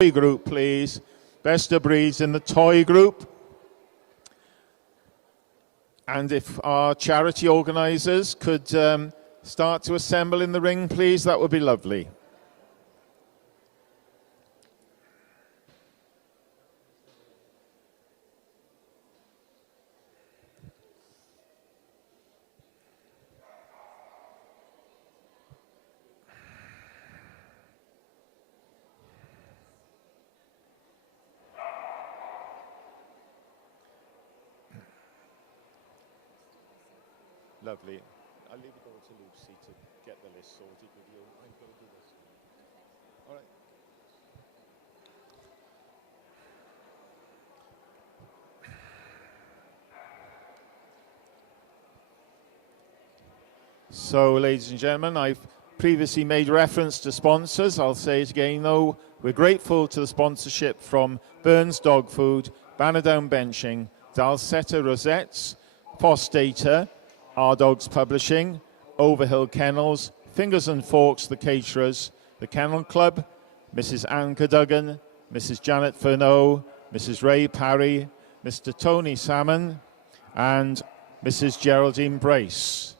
toy group, please. Best of breeds in the toy group. And if our charity organisers could start to assemble in the ring, please, that would be lovely. Lovely. I'll leave it over to Lucy to get the list sorted with you. I'm going to do this. All right. So, ladies and gentlemen, I've previously made reference to sponsors. I'll say it again, though. We're grateful to the sponsorship from Burns Dog Food, Bannerdown Benching, Dalsetta Rosettes, Postdata, Our Dogs Publishing, Overhill Kennels, Fingers and Forks, the caterers, the Kennel Club, Mrs. Anne Cadogan, Mrs. Janet Furneaux, Mrs. Ray Parry, Mr. Tony Salmon, and Mrs. Geraldine Brace.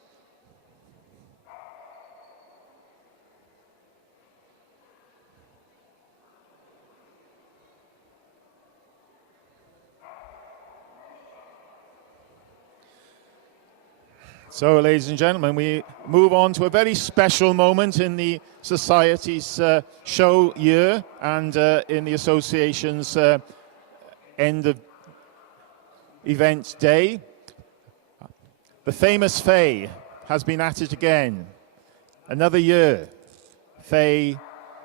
So, ladies and gentlemen, we move on to a very special moment in the Society's show year and in the Association's end of event day. The famous Faye has been at it again. Another year. Faye,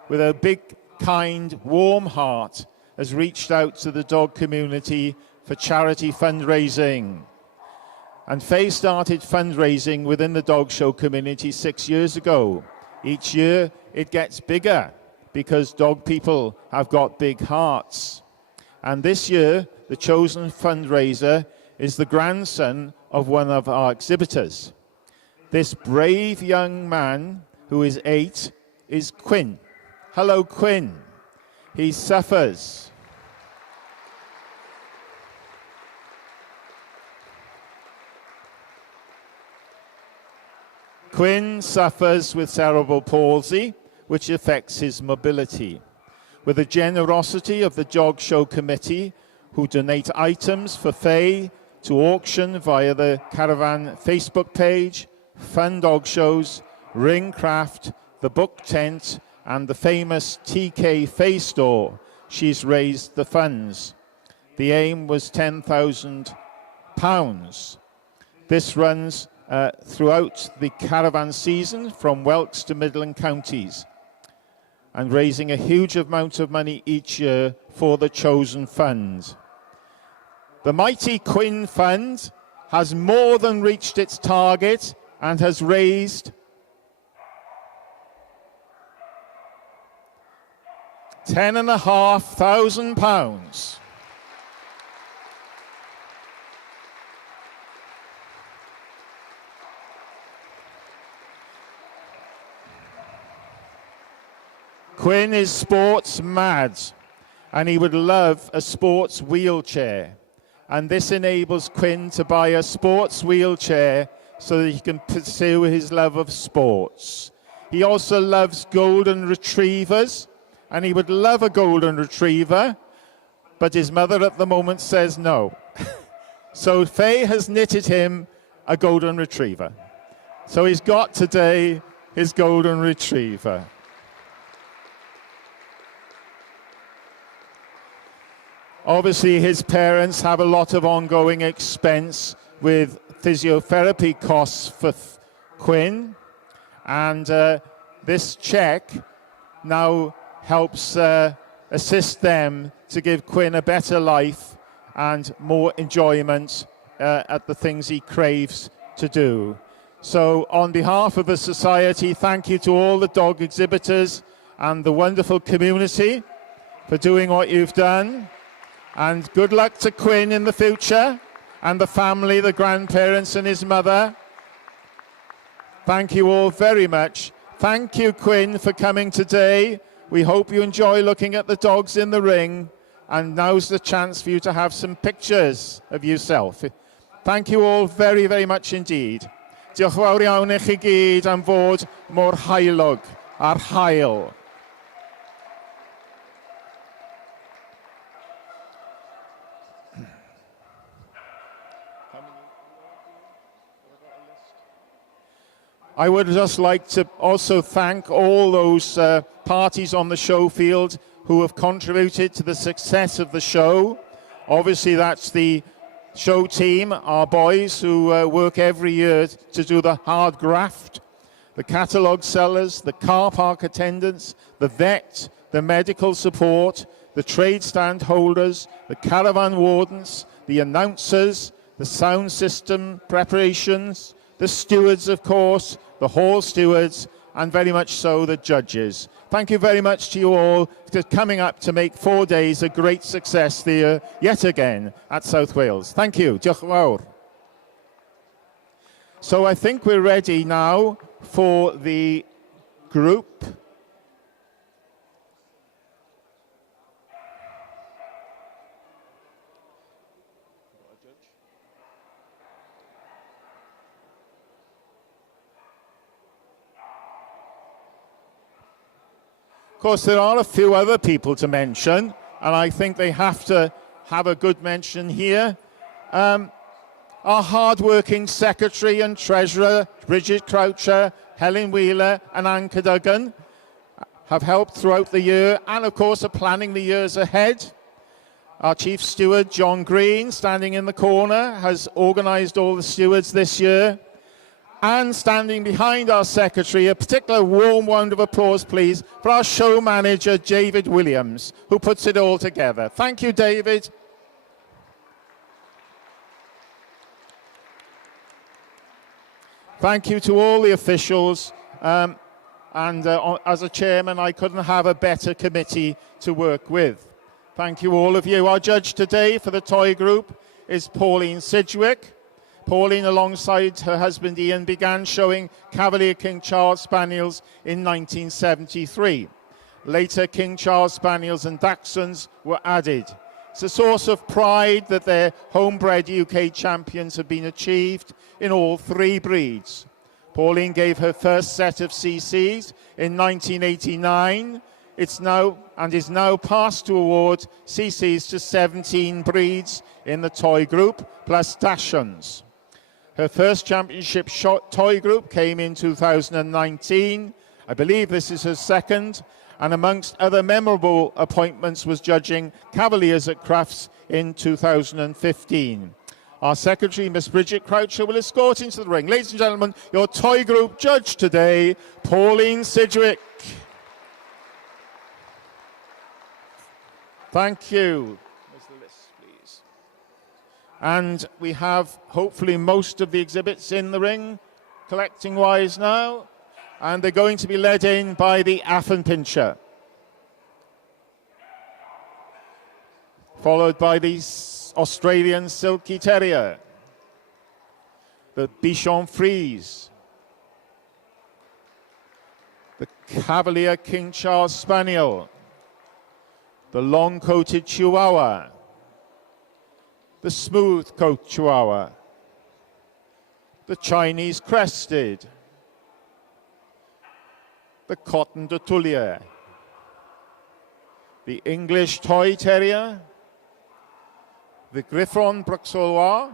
with a big, kind, warm heart, has reached out to the dog community for charity fundraising. And Faye started fundraising within the dog show community 6 years ago. Each year it gets bigger because dog people have got big hearts. And this year the chosen fundraiser is the grandson of one of our exhibitors. This brave young man, who is 8, is Quinn. Hello, Quinn. He suffers. Quinn suffers with cerebral palsy, which affects his mobility. With the generosity of the Dog Show Committee, who donate items for Faye to auction via the Caravan Facebook page, Fun Dog Shows, Ringcraft, the Book Tent, and the famous TK Faye store, she's raised the funds. The aim was £10,000. This runs throughout the caravan season from Welks to Midland counties, and raising a huge amount of money each year for the chosen fund. The mighty Quinn Fund has more than reached its target and has raised £10,500. Quinn is sports mad, and he would love a sports wheelchair. And this enables Quinn to buy a sports wheelchair so that he can pursue his love of sports. He also loves golden retrievers, and he would love a golden retriever, but his mother at the moment says no. So Faye has knitted him a golden retriever. So he's got today his golden retriever. Obviously, his parents have a lot of ongoing expense with physiotherapy costs for Quinn, and this check now helps assist them to give Quinn a better life and more enjoyment at the things he craves to do. So on behalf of the Society, thank you to all the dog exhibitors and the wonderful community for doing what you've done. And good luck to Quinn in the future, and the family, the grandparents and his mother. Thank you all very much. Thank you, Quinn, for coming today. We hope you enjoy looking at the dogs in the ring, and now's the chance for you to have some pictures of yourself. Thank you all very, very much indeed. Diolch fawr iawn i chi gyd am fod mor haelog a'r hael. I would just like to also thank all those parties on the show field who have contributed to the success of the show. Obviously, that's the show team, our boys who work every year to do the hard graft, the catalogue sellers, the car park attendants, the vet, the medical support, the trade stand holders, the caravan wardens, the announcers, the sound system preparations, the stewards, of course, the hall stewards, and very much so the judges. Thank you very much to you all for coming up to make 4 days a great success there yet again at South Wales. Thank you. Diolch yn fawr. So I think we're ready now for the group. Of course, there are a few other people to mention, and I think they have to have a good mention here. Our hard-working secretary and treasurer, Bridget Croucher, Helen Wheeler and Anne Cadogan, have helped throughout the year, and of course are planning the years ahead. Our chief steward, John Green, standing in the corner, has organised all the stewards this year. And standing behind our secretary, a particular warm round of applause, please, for our show manager, David Williams, who puts it all together. Thank you, David. Thank you to all the officials. As a chairman, I couldn't have a better committee to work with. Thank you, all of you. Our judge today for the toy group is Pauline Sidgwick. Pauline, alongside her husband Ian, began showing Cavalier King Charles Spaniels in 1973. Later, King Charles Spaniels and Dachshunds were added. It's a source of pride that their homebred UK champions have been achieved in all 3 breeds. Pauline gave her first set of CCs in 1989. It's now and is now passed to award CCs to 17 breeds in the toy group, plus Dachshunds. Her first championship toy group came in 2019. I believe this is her second. And amongst other memorable appointments was judging Cavaliers at Crufts in 2015. Our secretary, Miss Bridget Croucher, will escort into the ring. Ladies and gentlemen, your toy group judge today, Pauline Sidgwick. Thank you. And we have, hopefully, most of the exhibits in the ring, collecting-wise now. And they're going to be led in by the Affenpinscher, followed by the Australian Silky Terrier, the Bichon Frise, the Cavalier King Charles Spaniel, the long-coated Chihuahua, the smooth-coat Chihuahua, the Chinese Crested, the Cotton de Tullier, the English Toy Terrier, the Griffon Bruxellois,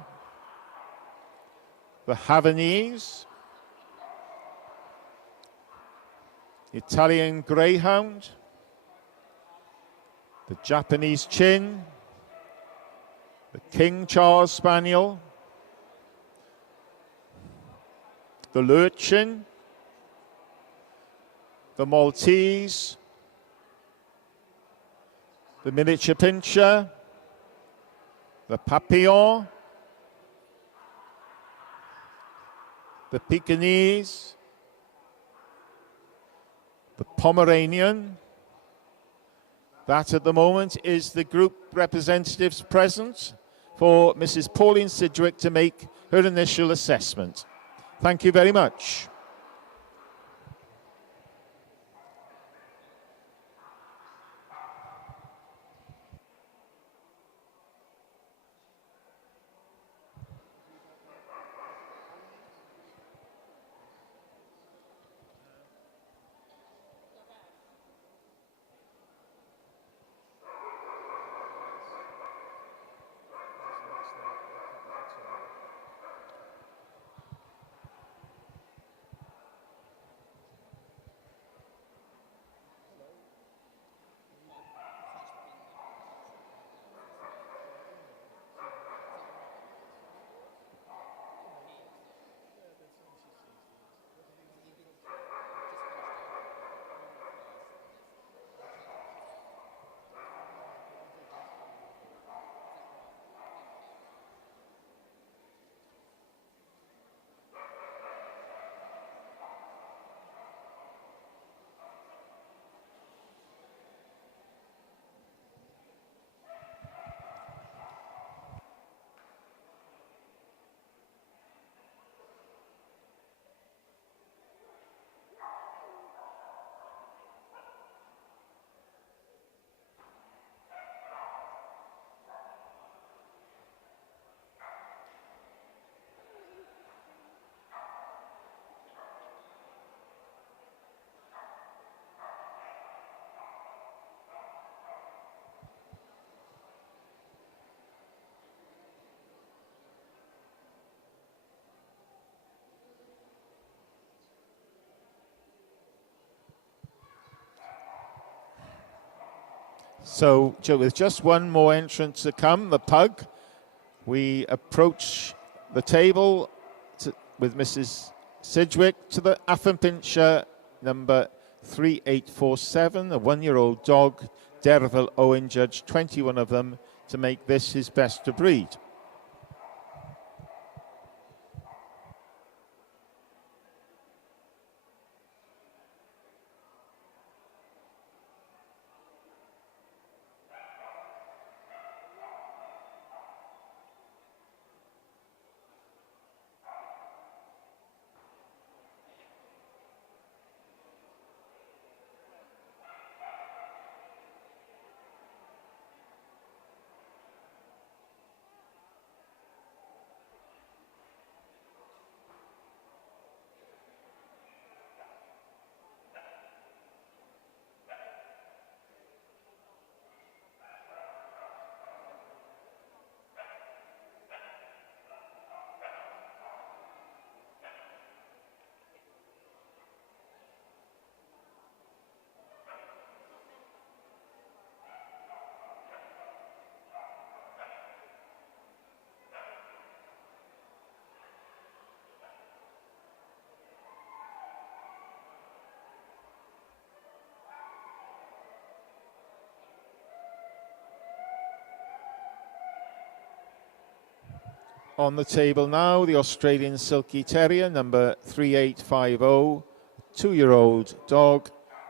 the Havanese, Italian Greyhound, the Japanese Chin, the King Charles Spaniel, the Lurchin, the Maltese, the Miniature Pinscher, the Papillon, the Pekingese, the Pomeranian. That at the moment is the group representatives present for Mrs. Pauline Sidgwick to make her initial assessment. Thank you very much. So with just one more entrant to come, the pug, we approach the table with Mrs. Sidgwick to the Affenpinscher number 3847, a one-year-old dog. Derfel Owen judged 21 of them to make this his best of breed. On the table now, the Australian Silky Terrier, number 3850, two-year-old dog.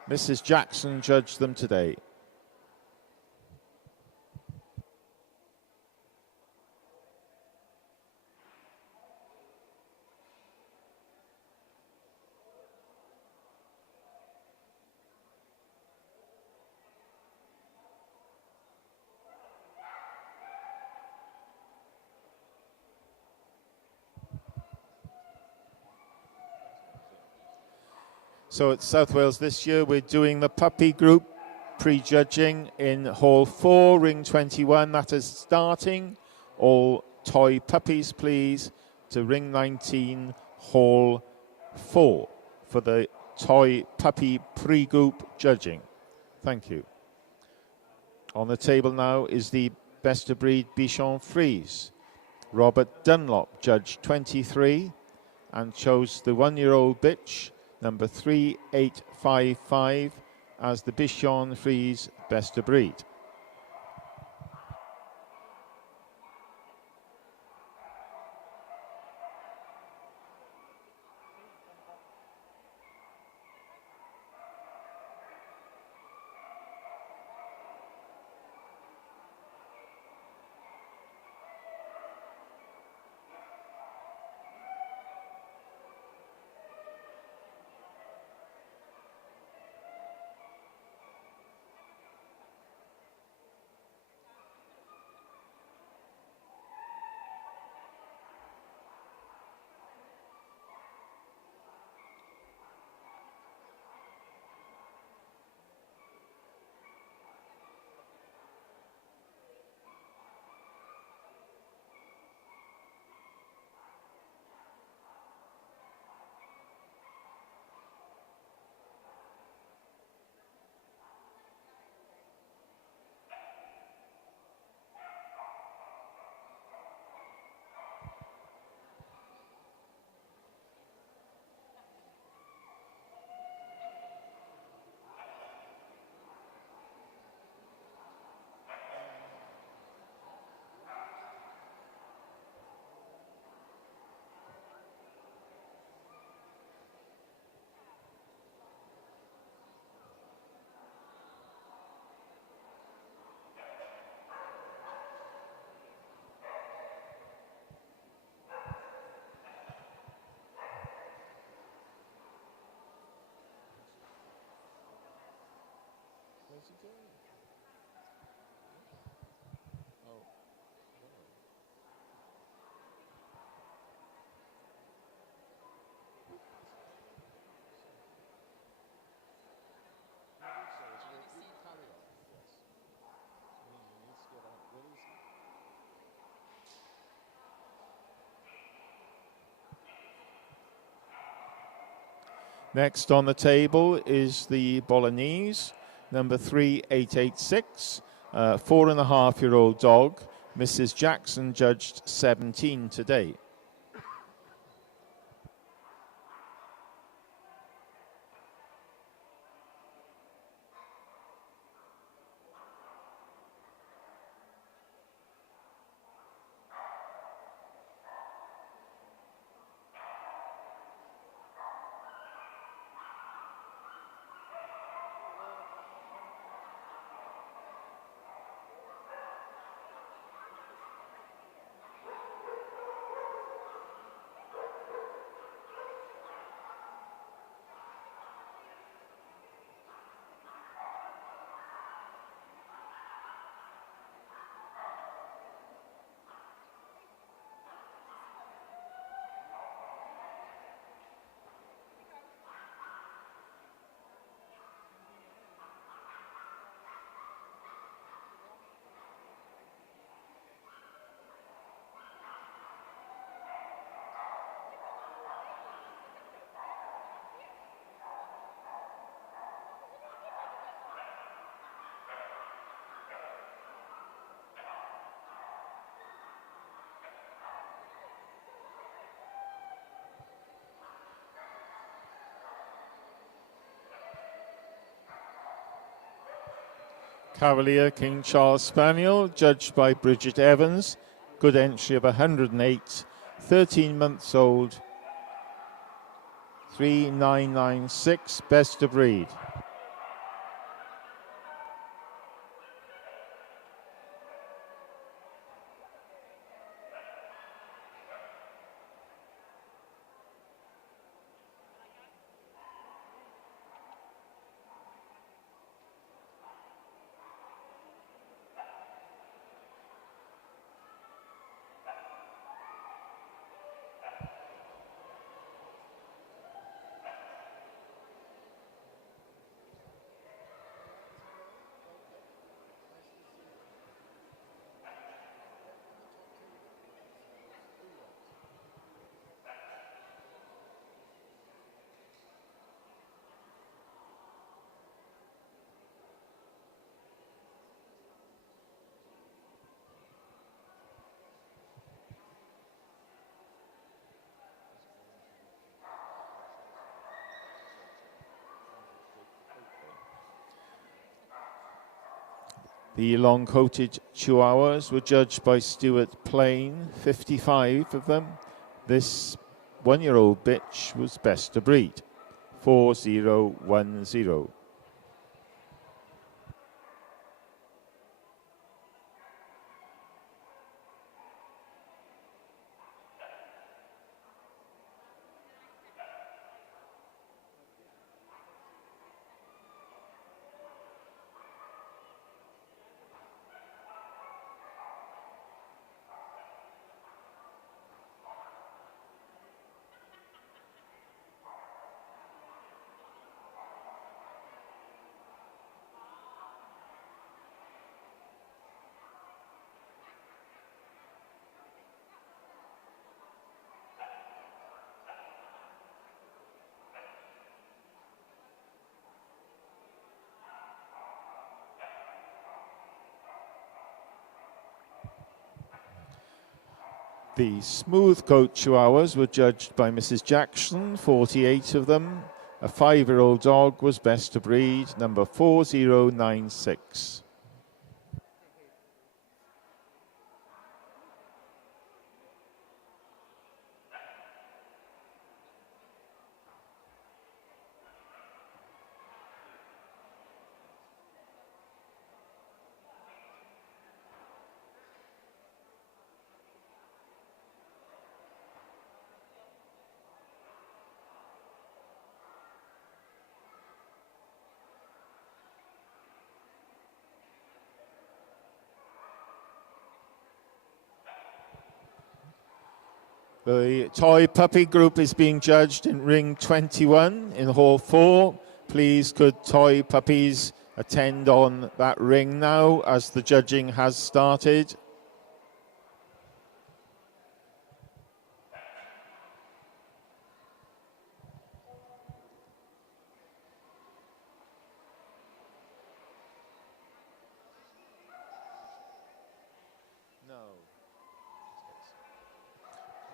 Mrs. Jackson judged them today. So at South Wales this year, we're doing the puppy group prejudging in Hall 4, Ring 21. That is starting. All toy puppies, please, to Ring 19, Hall 4 for the toy puppy pre-group judging. Thank you. On the table now is the best of breed Bichon Frise. Robert Dunlop judged 23 and chose the one-year-old bitch, number 3855, as the Bichon Frise best of breed. Next on the table is the Bolognese, number 3886, 4.5-year-old dog. Mrs. Jackson judged 17 today. Cavalier King Charles Spaniel, judged by Bridget Evans. Good entry of 108, 13 months old, 3996, best of breed. The long-coated Chihuahuas were judged by Stuart Plain, 55 of them. This one-year-old bitch was best of breed, 4010. The smooth coat Chihuahuas were judged by Mrs. Jackson, 48 of them. A 5-year-old dog was best of breed, number 4096. The toy puppy group is being judged in ring 21 in hall 4. Please could toy puppies attend on that ring now as the judging has started.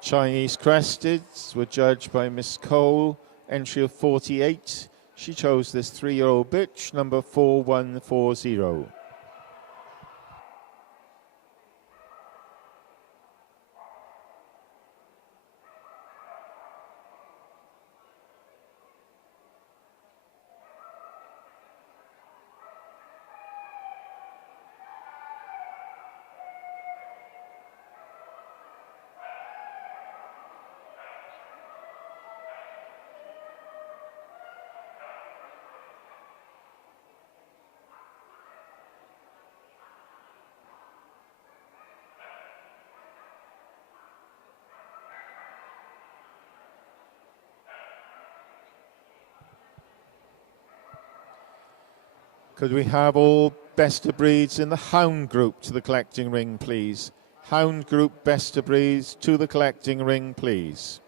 Chinese Cresteds were judged by Miss Cole, entry of 48. She chose this 3-year-old bitch, number 4140. Could we have all best of breeds in the Hound group to the collecting ring, please? Hound group best of breeds to the collecting ring, please.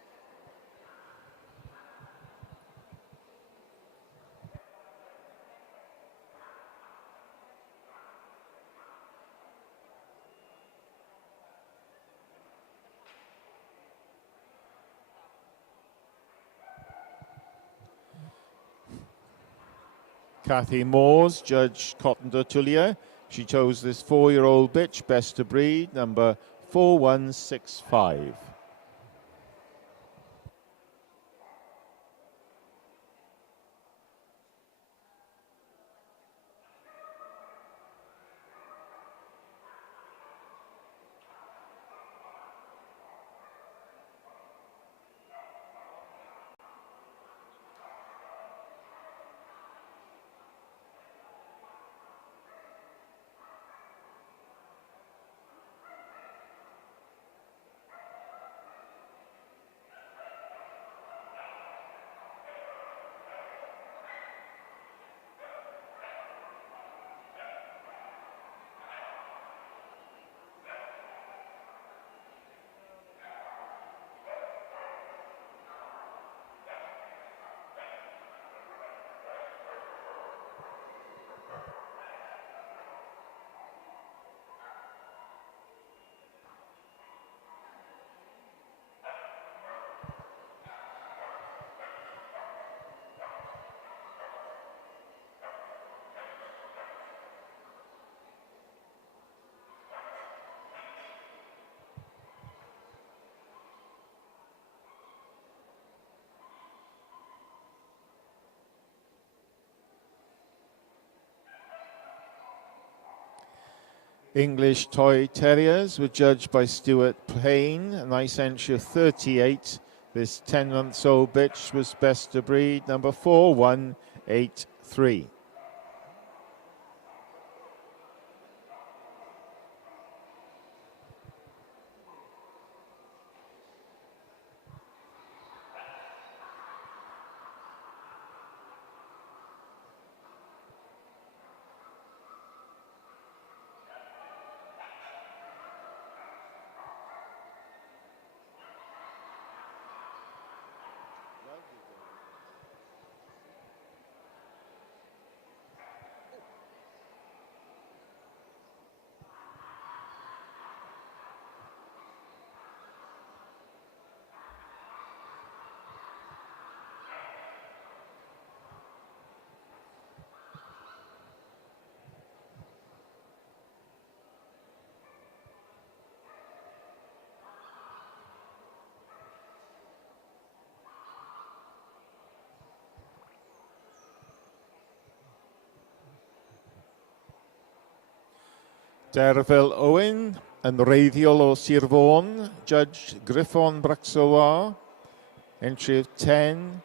Kathy Moores judged Cotton d'Atulia. She chose this 4-year-old bitch, best of breed, number 4165. English Toy Terriers were judged by Stuart Payne, a nice entry of 38. This 10-month-old bitch was best of breed, number 4183. Derfel Owen yn reiddiol o Sir Fôn, Judge Griffon Braxoa, entry of 10.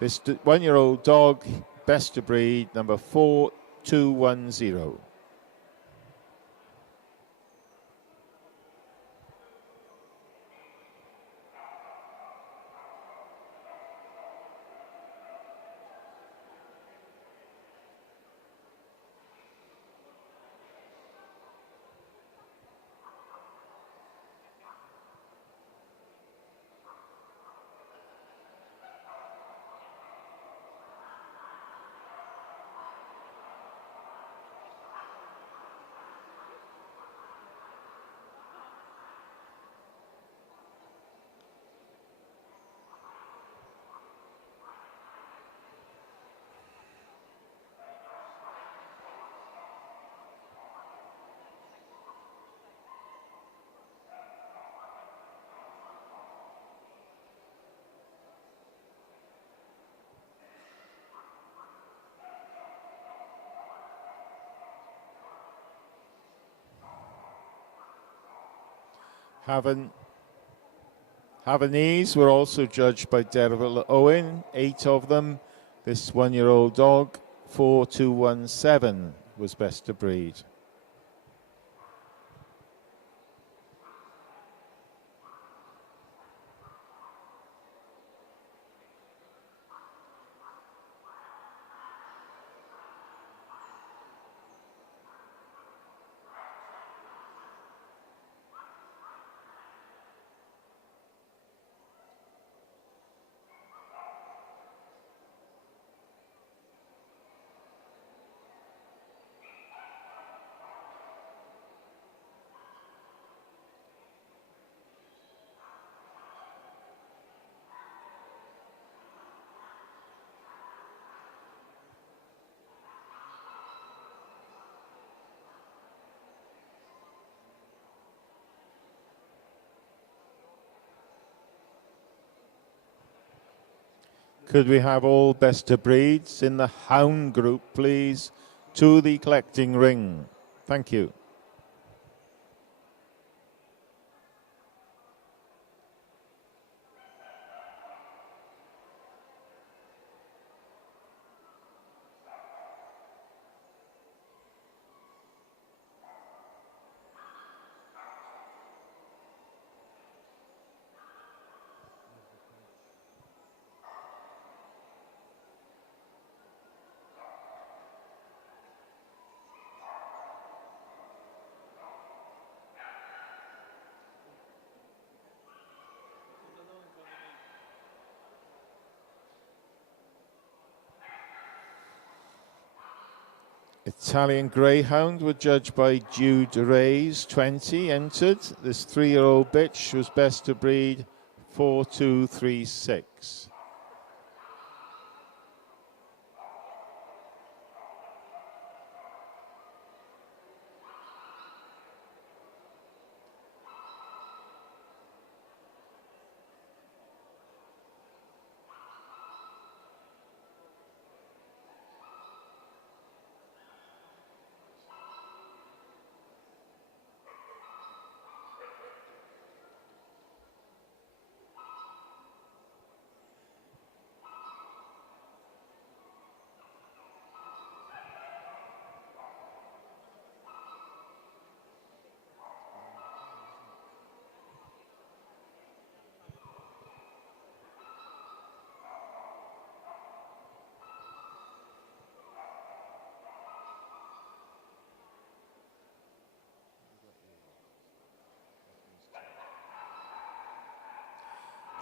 This 1-year-old dog, best of breed, number 4210. Havanese were also judged by Derville Owen, 8 of them. This 1-year-old dog, 4217, was best of breed. Could we have all best of breeds in the Hound group, please, to the collecting ring? Thank you. Italian Greyhound were judged by Jude Reyes, 20, entered. This 3-year-old bitch was best of breed, 4236.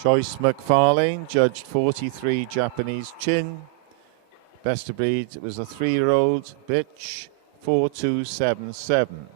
Joyce McFarlane judged 43 Japanese Chin. Best of breed was a 3-year-old bitch, 4277.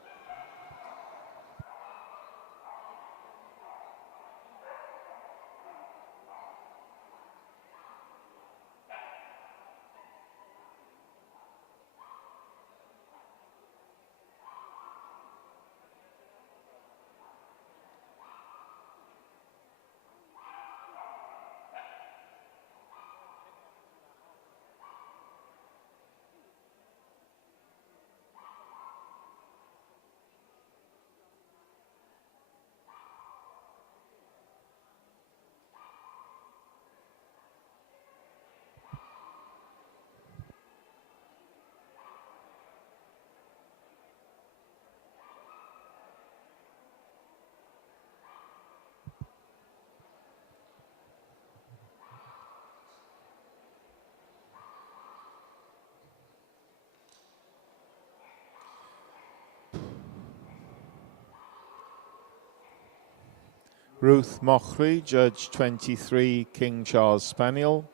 Ruth Mochry, judge 23, King Charles Spaniel,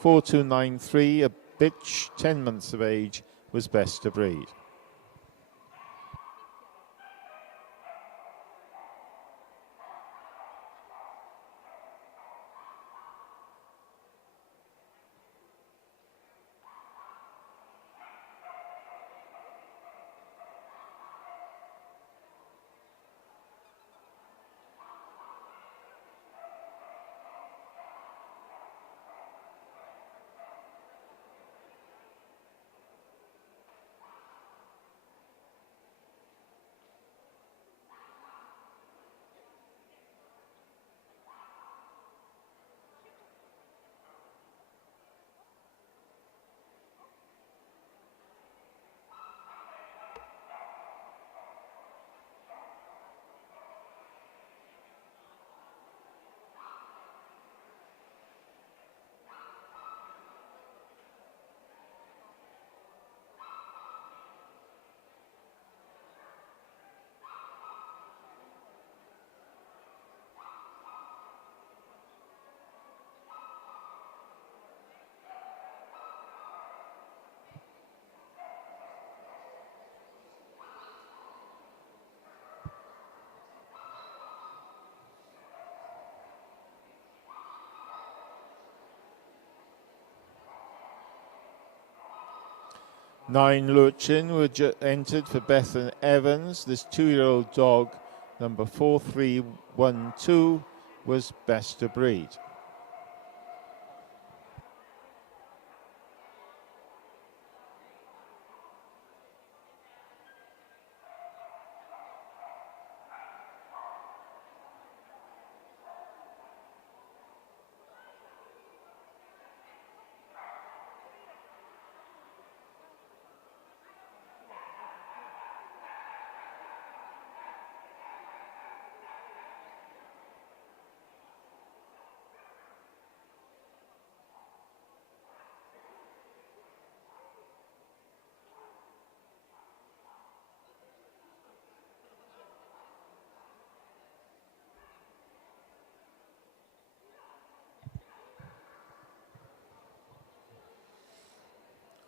4293, a bitch, 10 months of age, was best of breed. 9 Lurchin were entered for Bethan Evans. This 2-year-old dog, number 4312, was best of breed.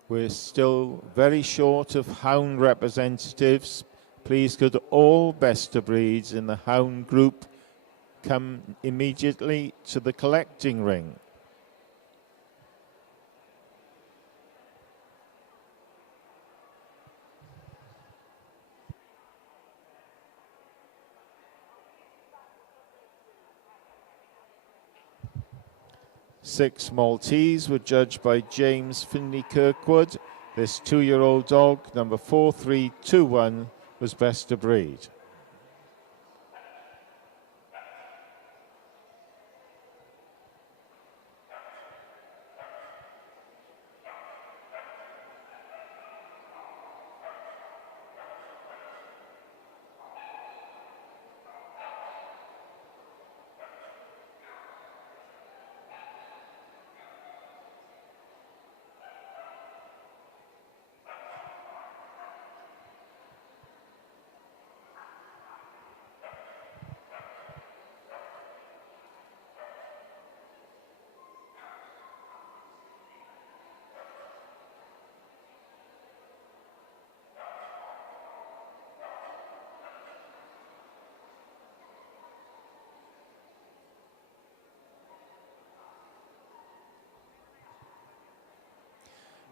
We're still very short of Hound representatives. Please could all best of breeds in the Hound group come immediately to the collecting ring. Six Maltese were judged by James Finley Kirkwood. This 2-year-old dog, number 4321, was best of breed.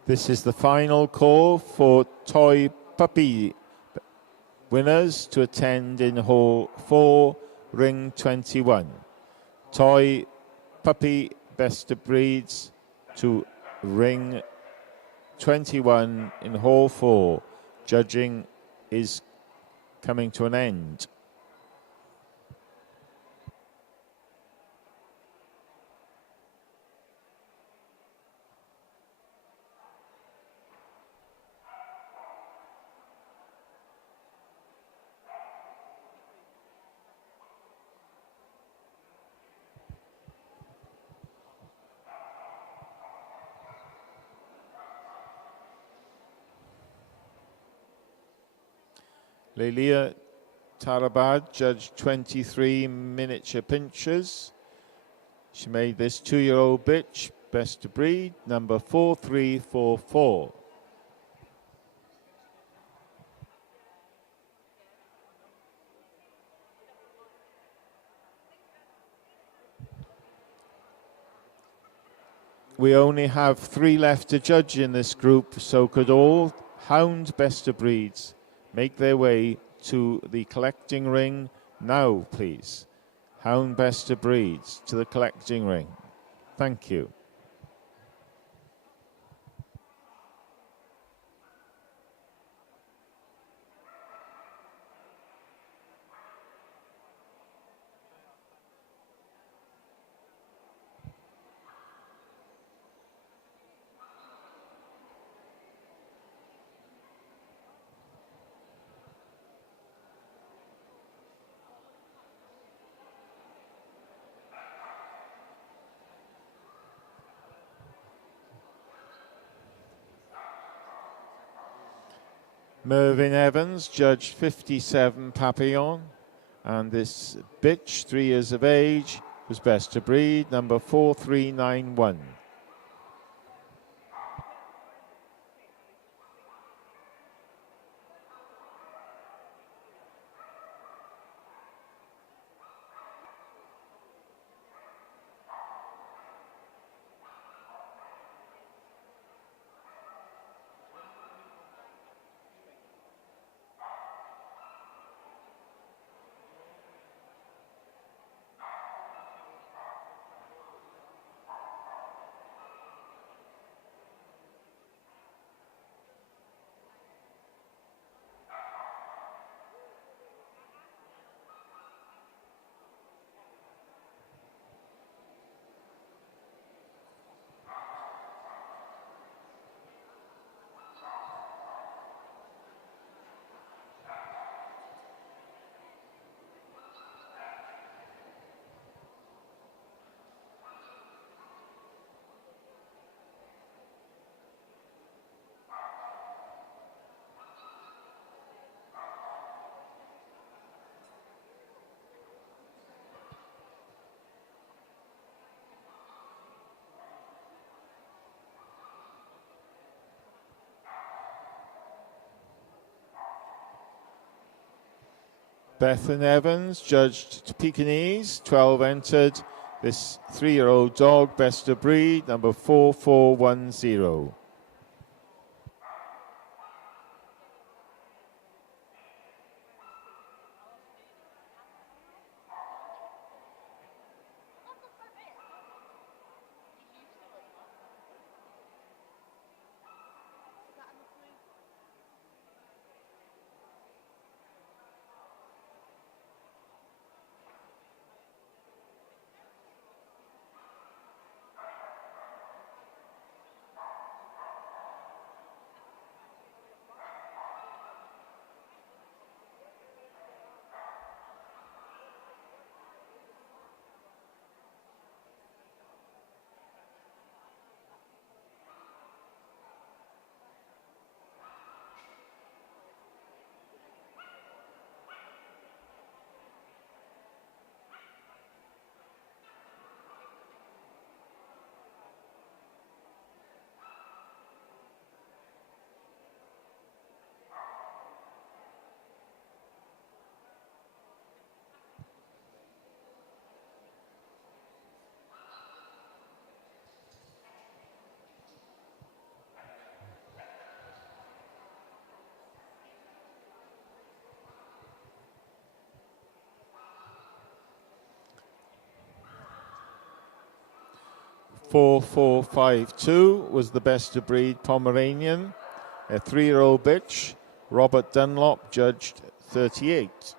This is the final call for Toy Puppy winners to attend in Hall 4, Ring 21. Toy Puppy Best of Breeds to Ring 21 in Hall 4. Judging is coming to an end. Lelia Tarabad judged 23 miniature pinchers. She made this 2-year-old bitch best of breed, number 4344. We only have 3 left to judge in this group, so could all Hound best of breeds make their way to the collecting ring now, please. Hound best of breeds to the collecting ring. Thank you. Mervyn Evans judged 57 Papillon, and this bitch, 3 years of age, was best of breed, number 4391. Bethan Evans, judged Pekingese, 12 entered. This 3-year-old dog, best of breed, number 4410. "4452" was the best of breed Pomeranian, a 3-year-old bitch. Robert Dunlop, judged 38.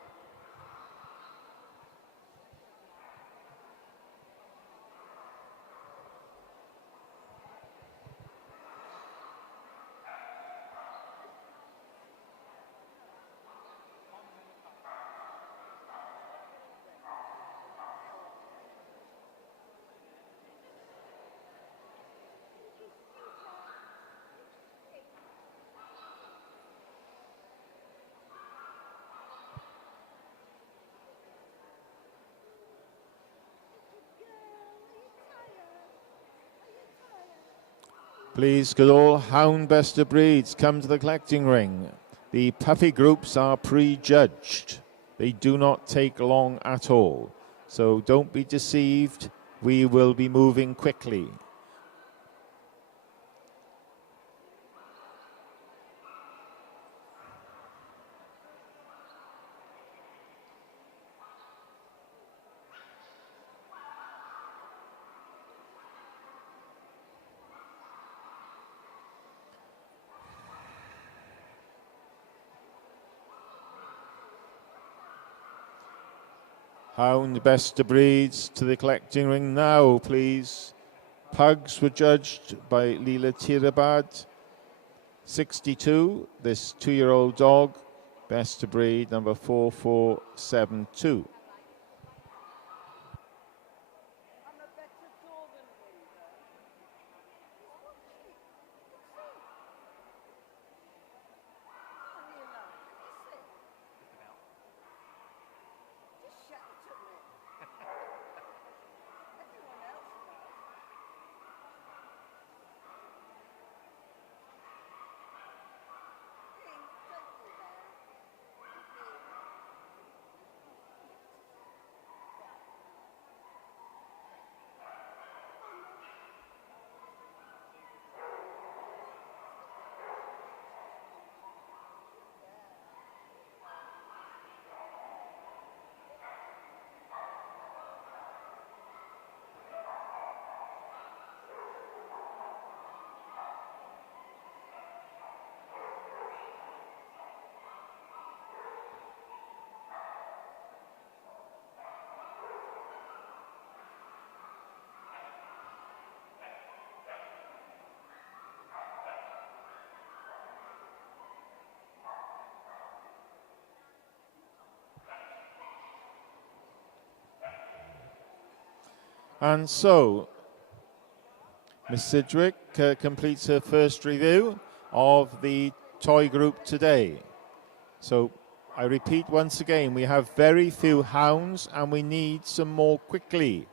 Please, could all Hound best of breeds come to the collecting ring? The puppy groups are prejudged. They do not take long at all. So don't be deceived. We will be moving quickly. Hound best of breeds to the collecting ring now, please. Pugs were judged by Leela Tirabad, 62. This 2-year-old dog, best of breed, number 4472. And so, Miss Sidgwick completes her first review of the toy group today. So, I repeat once again, we have very few hounds and we need some more quickly.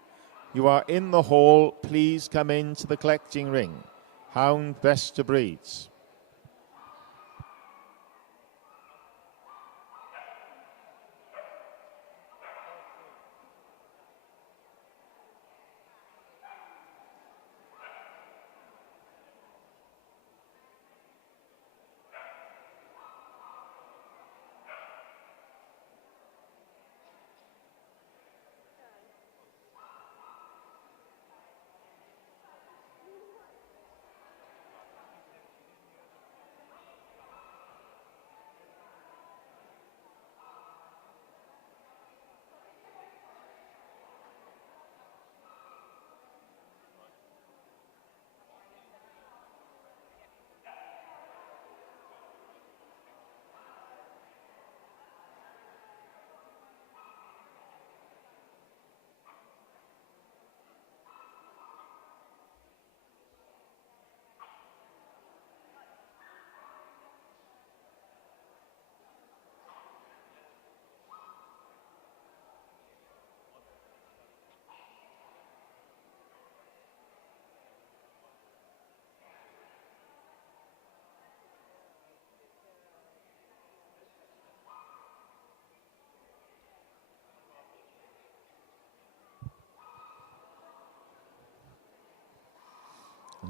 You are in the hall, please come into the collecting ring. Hound best of breeds.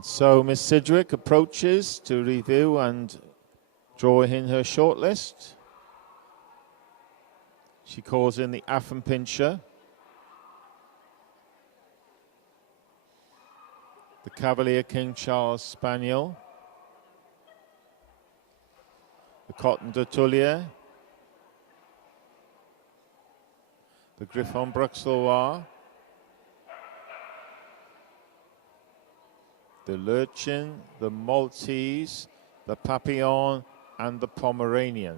So Miss Sidgwick approaches to review and draw in her shortlist. She calls in the Affenpinscher, the Cavalier King Charles Spaniel, the Cotton de Tullier, the Griffon Bruxellois, the Lurchin, the Maltese, the Papillon, and the Pomeranian.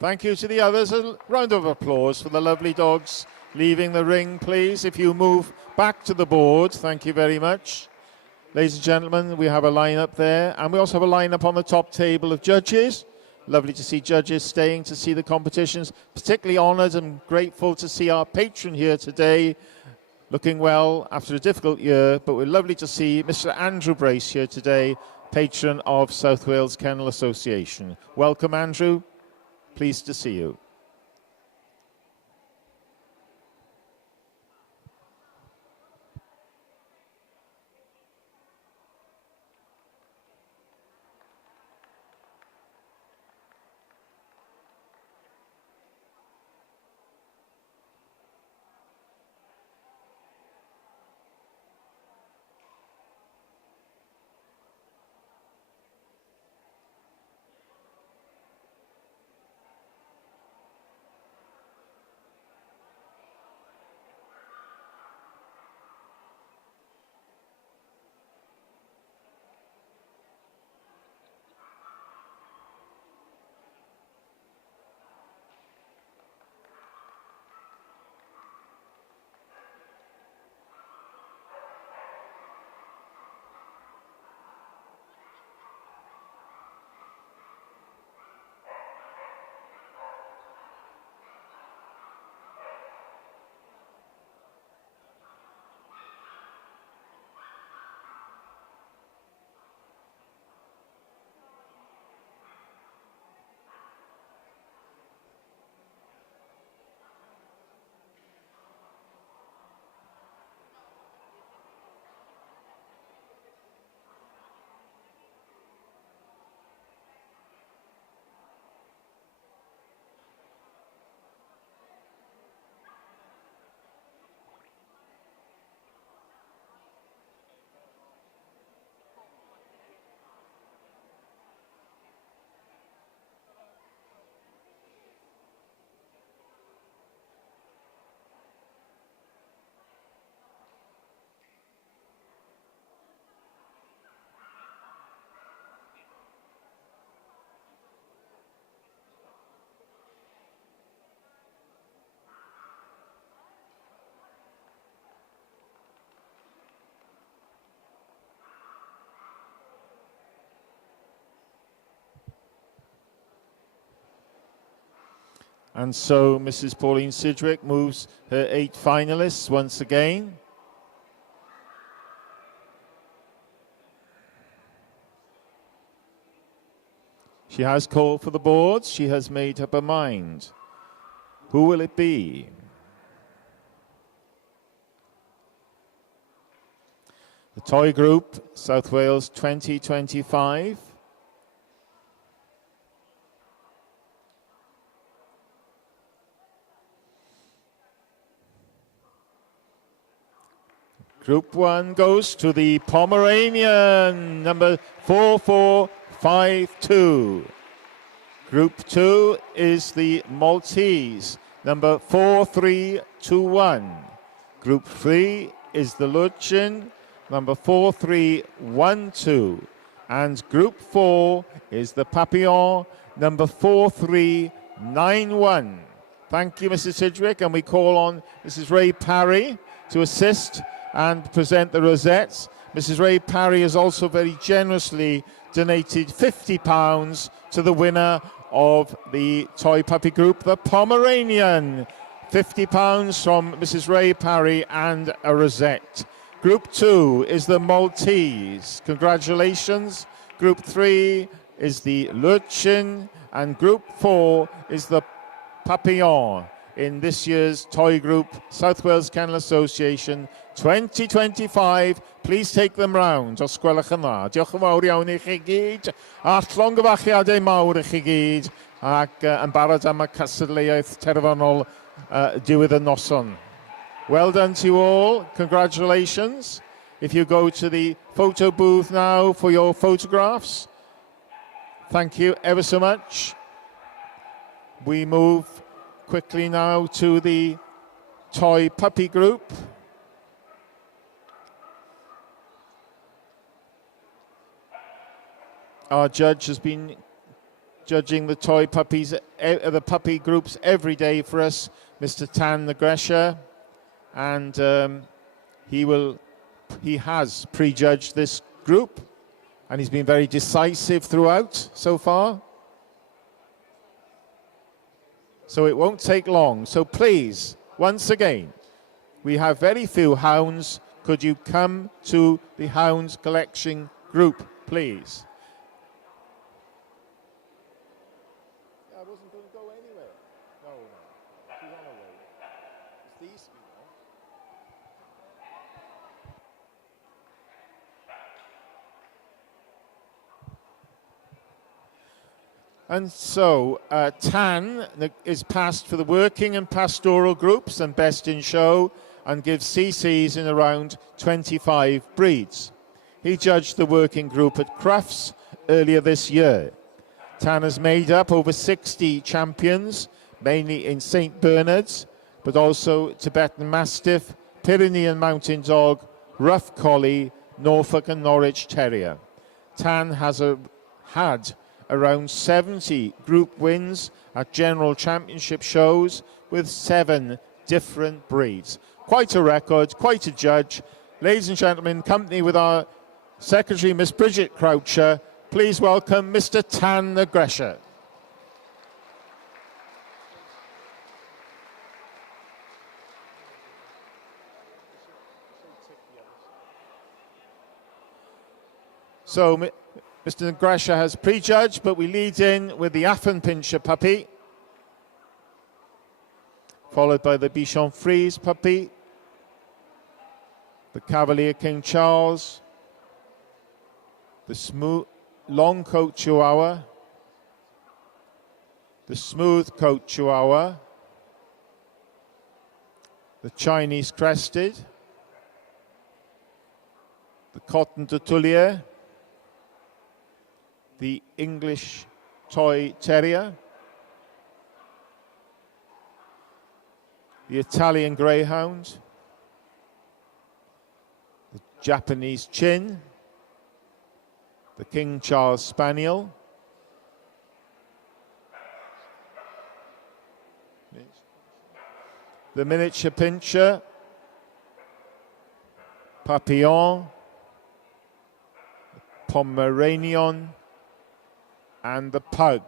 Thank you to the others. A round of applause for the lovely dogs leaving the ring, please. If you move back to the board, thank you very much. Ladies and gentlemen, we have a lineup there, and we also have a lineup on the top table of judges. Lovely to see judges staying to see the competitions. Particularly honoured and grateful to see our patron here today, looking well after a difficult year, but we're lovely to see Mr. Andrew Brace here today, patron of South Wales Kennel Association. Welcome, Andrew. Pleased to see you. And so Mrs. Pauline Sidgwick moves her 8 finalists once again. She has called for the boards. She has made up her mind. Who will it be? The Toy Group, South Wales 2025. Group 1 goes to the Pomeranian, number 4452. Group 2 is the Maltese, number 4321. Group 3 is the Lurchin, number 4312. And Group 4 is the Papillon, number 4391. Thank you, Mrs. Sidgwick, and we call on Mrs. Ray Parry to assist and present the rosettes. Mrs. Ray Parry has also very generously donated £50 to the winner of the Toy Puppy Group, the Pomeranian. £50 from Mrs. Ray Parry and a rosette. Group 2 is the Maltese. Congratulations. Group 3 is the Lurchin, and Group 4 is the Papillon. in this year's Toy Group South Wales Kennel Association 2025. Please take them round. Os gwelwch yn dda. Diolch yn fawr iawn i chi gyd. A llongyfachiadau mawr i chi gyd. Ac yn barod am y cystadleuaeth terfynol diwedd y noson. Well done to you all. Congratulations. If you go to the photo booth now for your photographs. Thank you ever so much. We move quickly now to the toy puppy group. Our judge has been judging the toy puppies, the puppy groups every day for us, Mr. Tan Nagresha, and he has prejudged this group, and he's been very decisive throughout so far. So it won't take long. So please, once again, we have very few hounds. Could you come to the hounds collection group, please? I wasn't going to go anywhere. No. She's on her way. It's these people. And so Tan is passed for the working and pastoral groups and best in show, and gives CCs in around 25 breeds. He judged the working group at Crufts earlier this year. Tan has made up over 60 champions, mainly in St. Bernards, but also Tibetan Mastiff, Pyrenean Mountain Dog, Rough Collie, Norfolk and Norwich Terrier. Tan has had around 70 group wins at general championship shows with 7 different breeds. Quite a record, quite a judge. Ladies and gentlemen, in company with our Secretary, Miss Bridget Croucher, please welcome Mr. Tan Nagresha. So, Mr. Nagresha has prejudged, but we lead in with the Affenpinscher puppy, followed by the Bichon Frise puppy, the Cavalier King Charles, the smooth long coat Chihuahua, the smooth coat Chihuahua, the Chinese Crested, the Cotton de Tullier, the English Toy Terrier, the Italian Greyhound, the Japanese Chin, the King Charles Spaniel, the Miniature Pinscher, Papillon, the Pomeranian, and the Pug.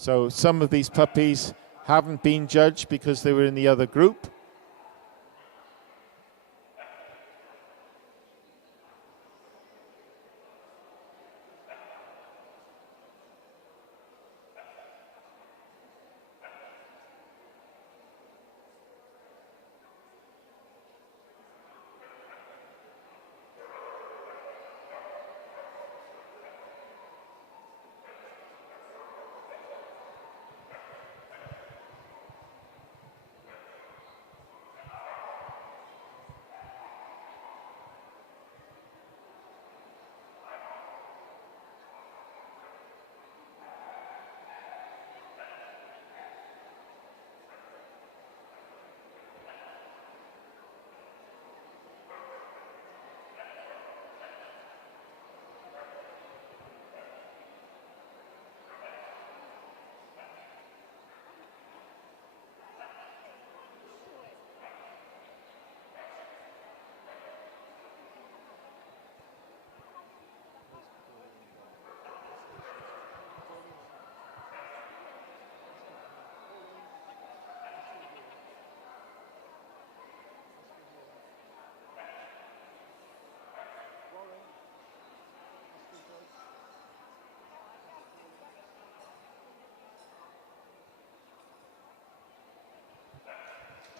So some of these puppies haven't been judged because they were in the other group.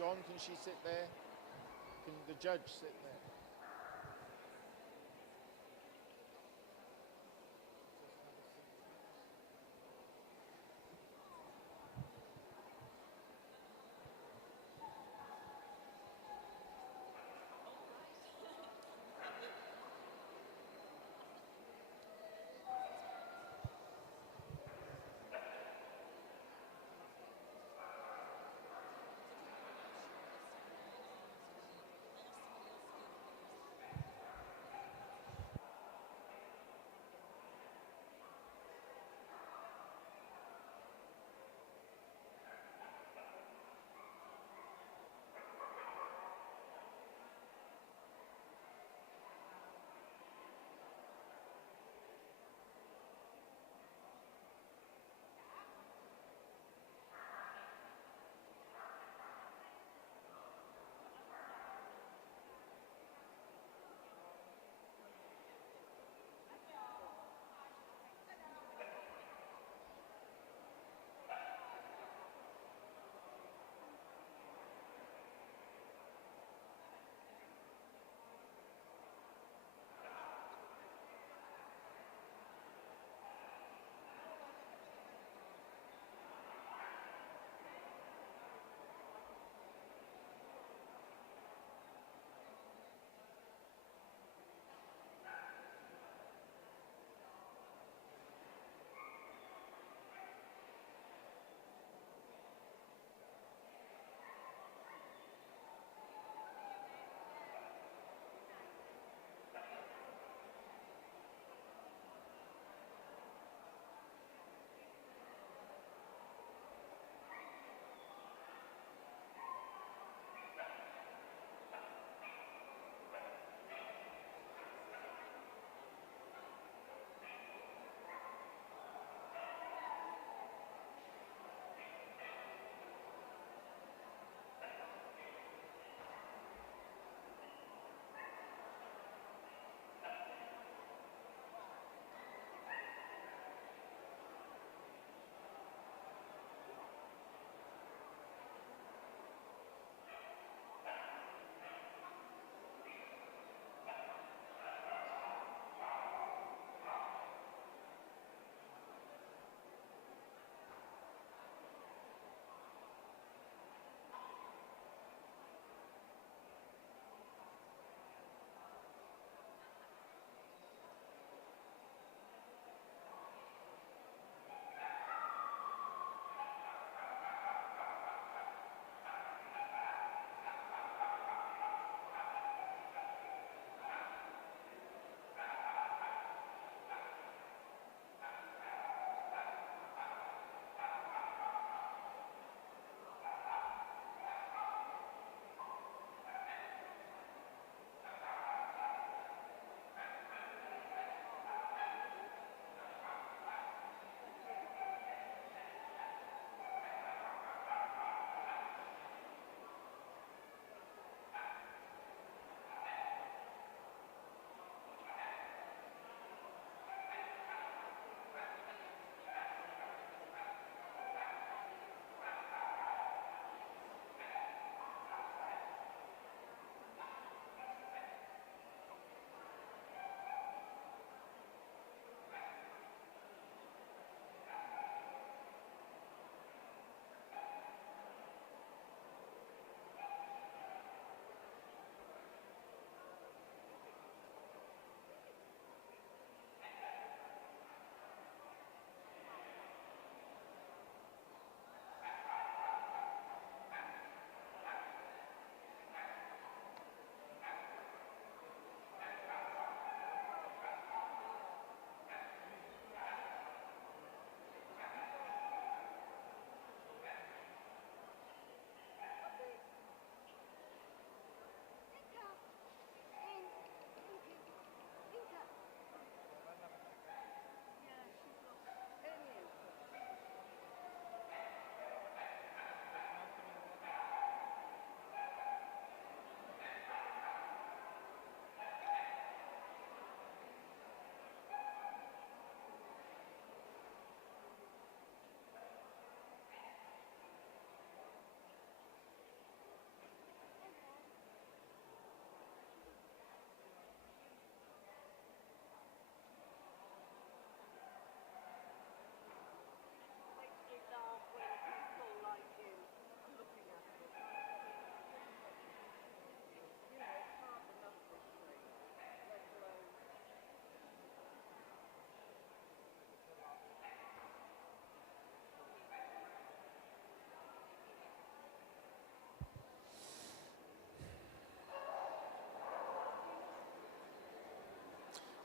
John, can she sit there? Can the judge sit there?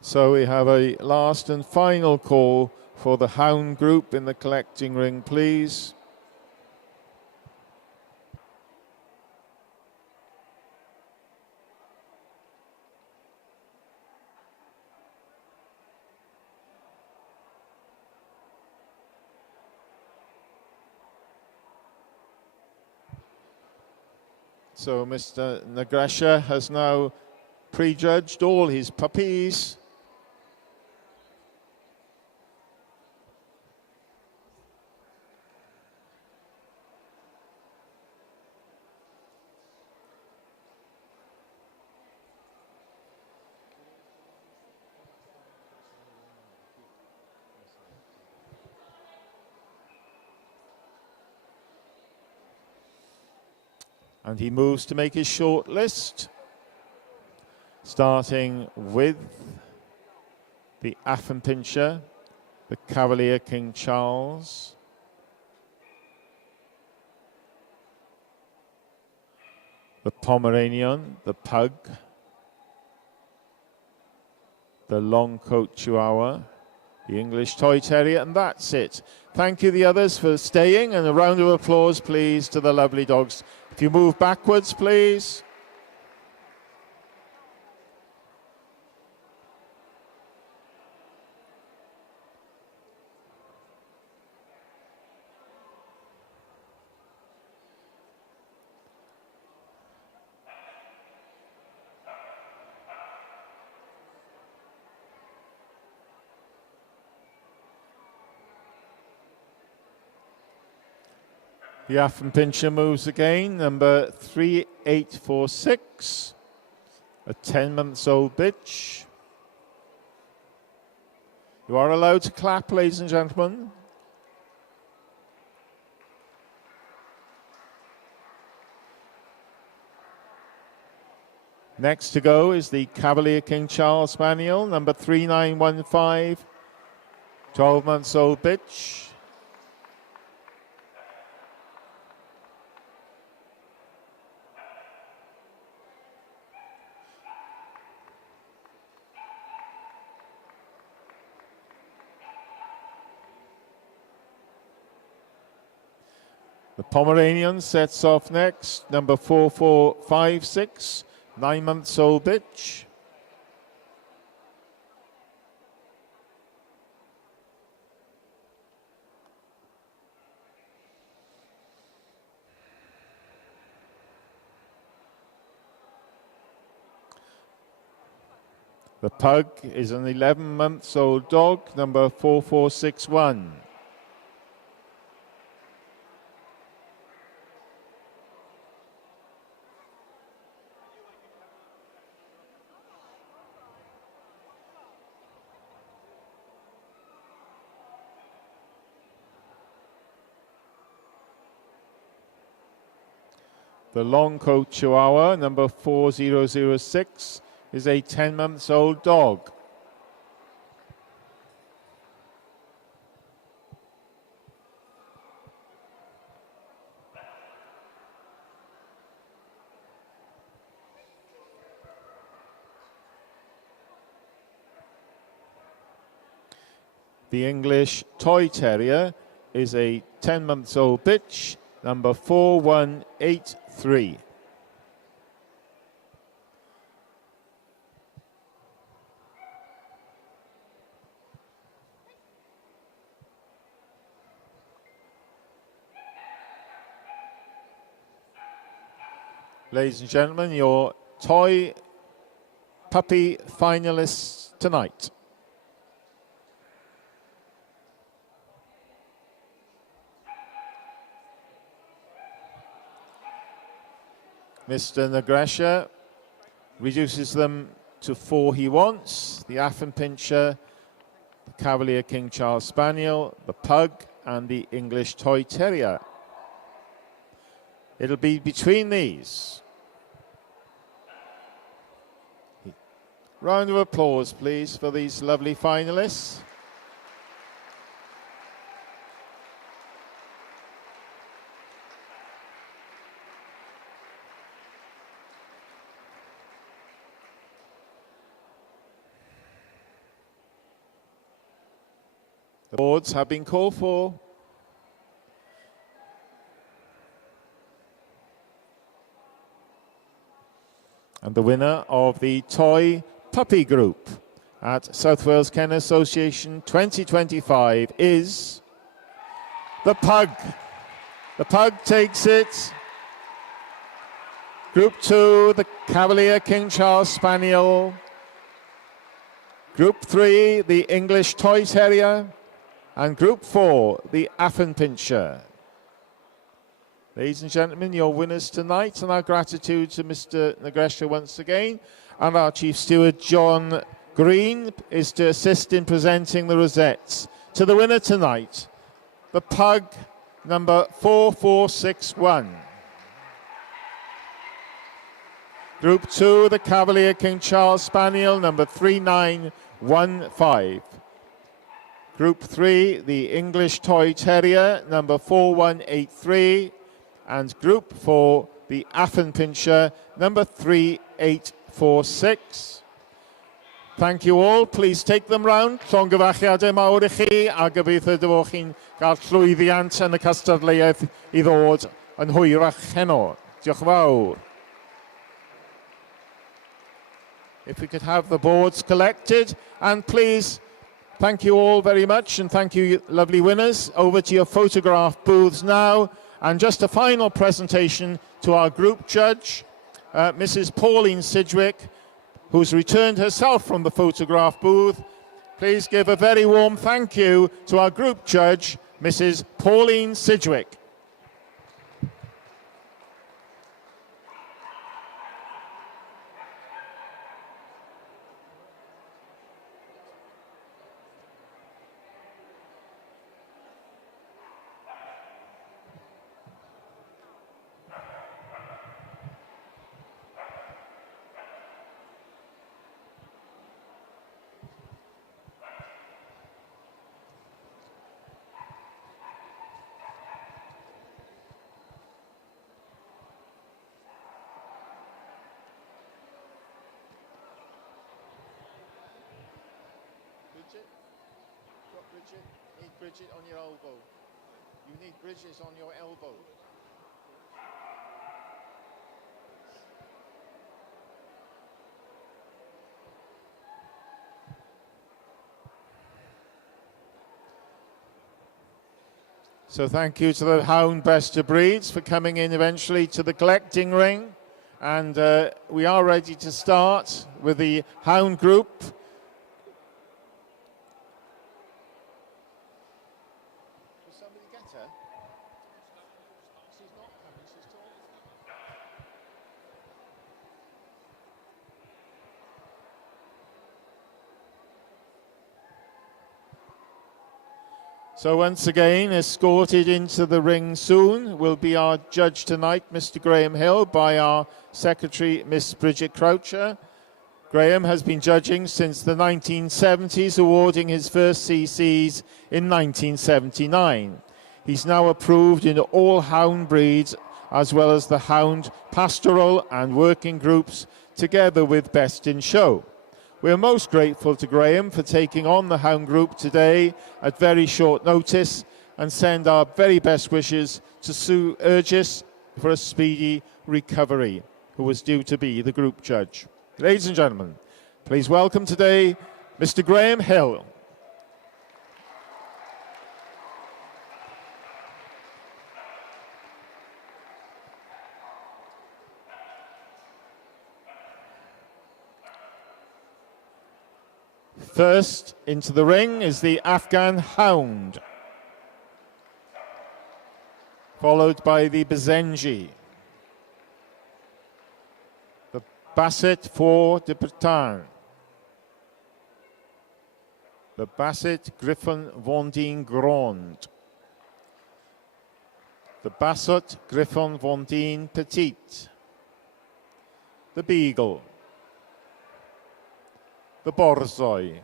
So we have a last and final call for the Hound group in the collecting ring, please. So Mr. Nagresha has now prejudged all his puppies. And he moves to make his short list, starting with the Affenpinscher, the Cavalier King Charles, the Pomeranian, the Pug, the Long Coat Chihuahua, the English Toy Terrier, and that's it. Thank you, the others, for staying, and a round of applause, please, to the lovely dogs. If you move backwards, please. The Affenpinscher moves again, number 3846, a 10-month-old bitch. You are allowed to clap, ladies and gentlemen. Next to go is the Cavalier King Charles Spaniel, number 3915, 12-month-old bitch. The Pomeranian sets off next, number 4456, 9-month-old bitch. The Pug is an 11-month-old dog, number 4461. The Long Coat Chihuahua, number 4006, is a 10-month-old dog. The English Toy Terrier is a 10-month-old bitch, number 4183. Ladies and gentlemen, your toy puppy finalists tonight. Mr. Nagresha reduces them to 4 he wants. The Affenpinscher, the Cavalier King Charles Spaniel, the Pug, and the English Toy Terrier. It'll be between these. Round of applause, please, for these lovely finalists. The boards have been called for. And the winner of the Toy Puppy Group at South Wales Kennel Association 2025 is the Pug. The Pug takes it. Group 2, the Cavalier King Charles Spaniel. Group 3, the English Toy Terrier. And Group 4, the Affenpinscher. Ladies and gentlemen, your winners tonight, and our gratitude to Mr. Negresha once again. And our Chief Steward, John Green, is to assist in presenting the rosettes. To the winner tonight, the Pug, number 4461. Group 2, the Cavalier King Charles Spaniel, number 3915. Group 3, the English Toy Terrier, number 4183. And Group 4, the Affenpinscher, number 3846. Thank you all. Please take them round. Llongyfarchiadau mawr I chi, a gobeithio dy fod chi'n cael llwyddiant yn y cystadleuaeth I ddod yn hwyrach heno. Diolch yn fawr. If we could have the boards collected, and please, thank you all very much, and thank you, lovely winners. Over to your photograph booths now. And just a final presentation to our group judge, Mrs. Pauline Sidgwick, who's returned herself from the photograph booth. Please give a very warm thank you to our group judge, Mrs. Pauline Sidgwick. Bridget on your elbow. You need bridges on your elbow. So thank you to the Hound Best of Breeds for coming in eventually to the collecting ring. And we are ready to start with the Hound group. So once again, escorted into the ring soon will be our judge tonight, Mr. Graham Hill, by our secretary, Miss Bridget Croucher. Graham has been judging since the 1970s, awarding his first CCs in 1979. He's now approved in all hound breeds, as well as the hound pastoral and working groups, together with Best in Show. We're most grateful to Graham for taking on the Hound Group today at very short notice, and send our very best wishes to Sue Urgis for a speedy recovery, who was due to be the group judge. Ladies and gentlemen, please welcome today Mr. Graham Hill. First into the ring is the Afghan Hound, followed by the Basenji, the Basset for de Bretagne, the Basset Griffon Vendée Grande, the Basset Griffon Vendée Petite, the Beagle, the Borzoi,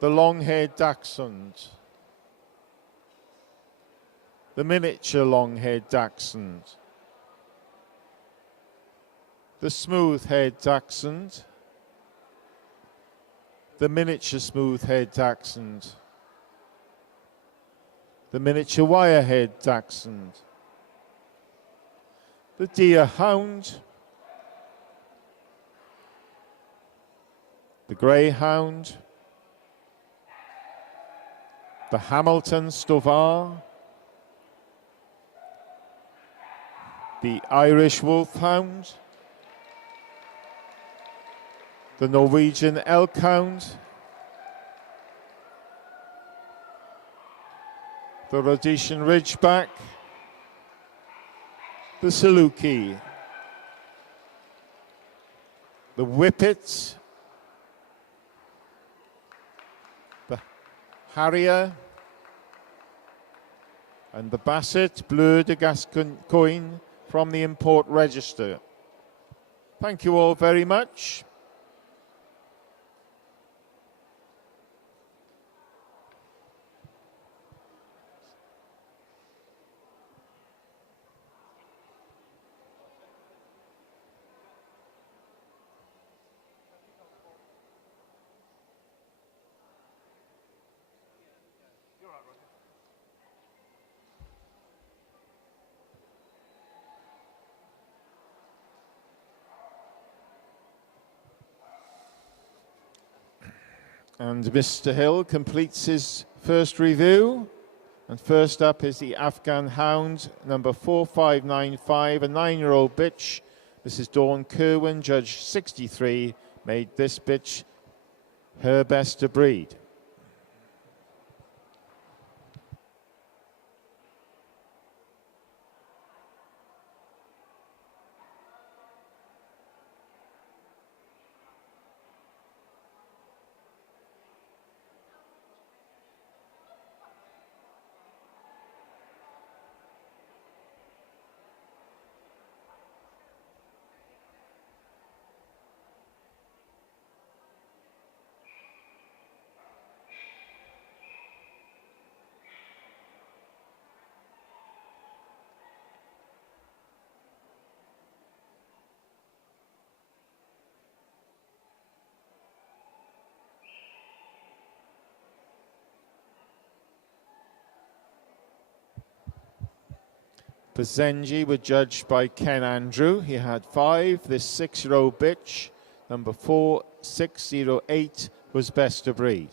the long-haired Dachshund, the miniature long-haired Dachshund, the smooth-haired Dachshund, the miniature smooth-head dachshund, the miniature wire-head dachshund, the deer hound, the greyhound, the Hamilton Stovar, the Irish wolfhound, the Norwegian elkhound, the Rhodesian ridgeback, the SWKA, the whippet, the harrier, and the basset bleu de Gascogne from the import register. Thank you all very much. And Mr. Hill completes his first review. And first up is the Afghan Hound, number 4595, a 9-year-old bitch. Mrs. Dawn Kerwin, Judge 63, made this bitch her best to breed. Bazenji were judged by Ken Andrew. He had 5. This 6-year-old bitch, number 4608, was best to breed.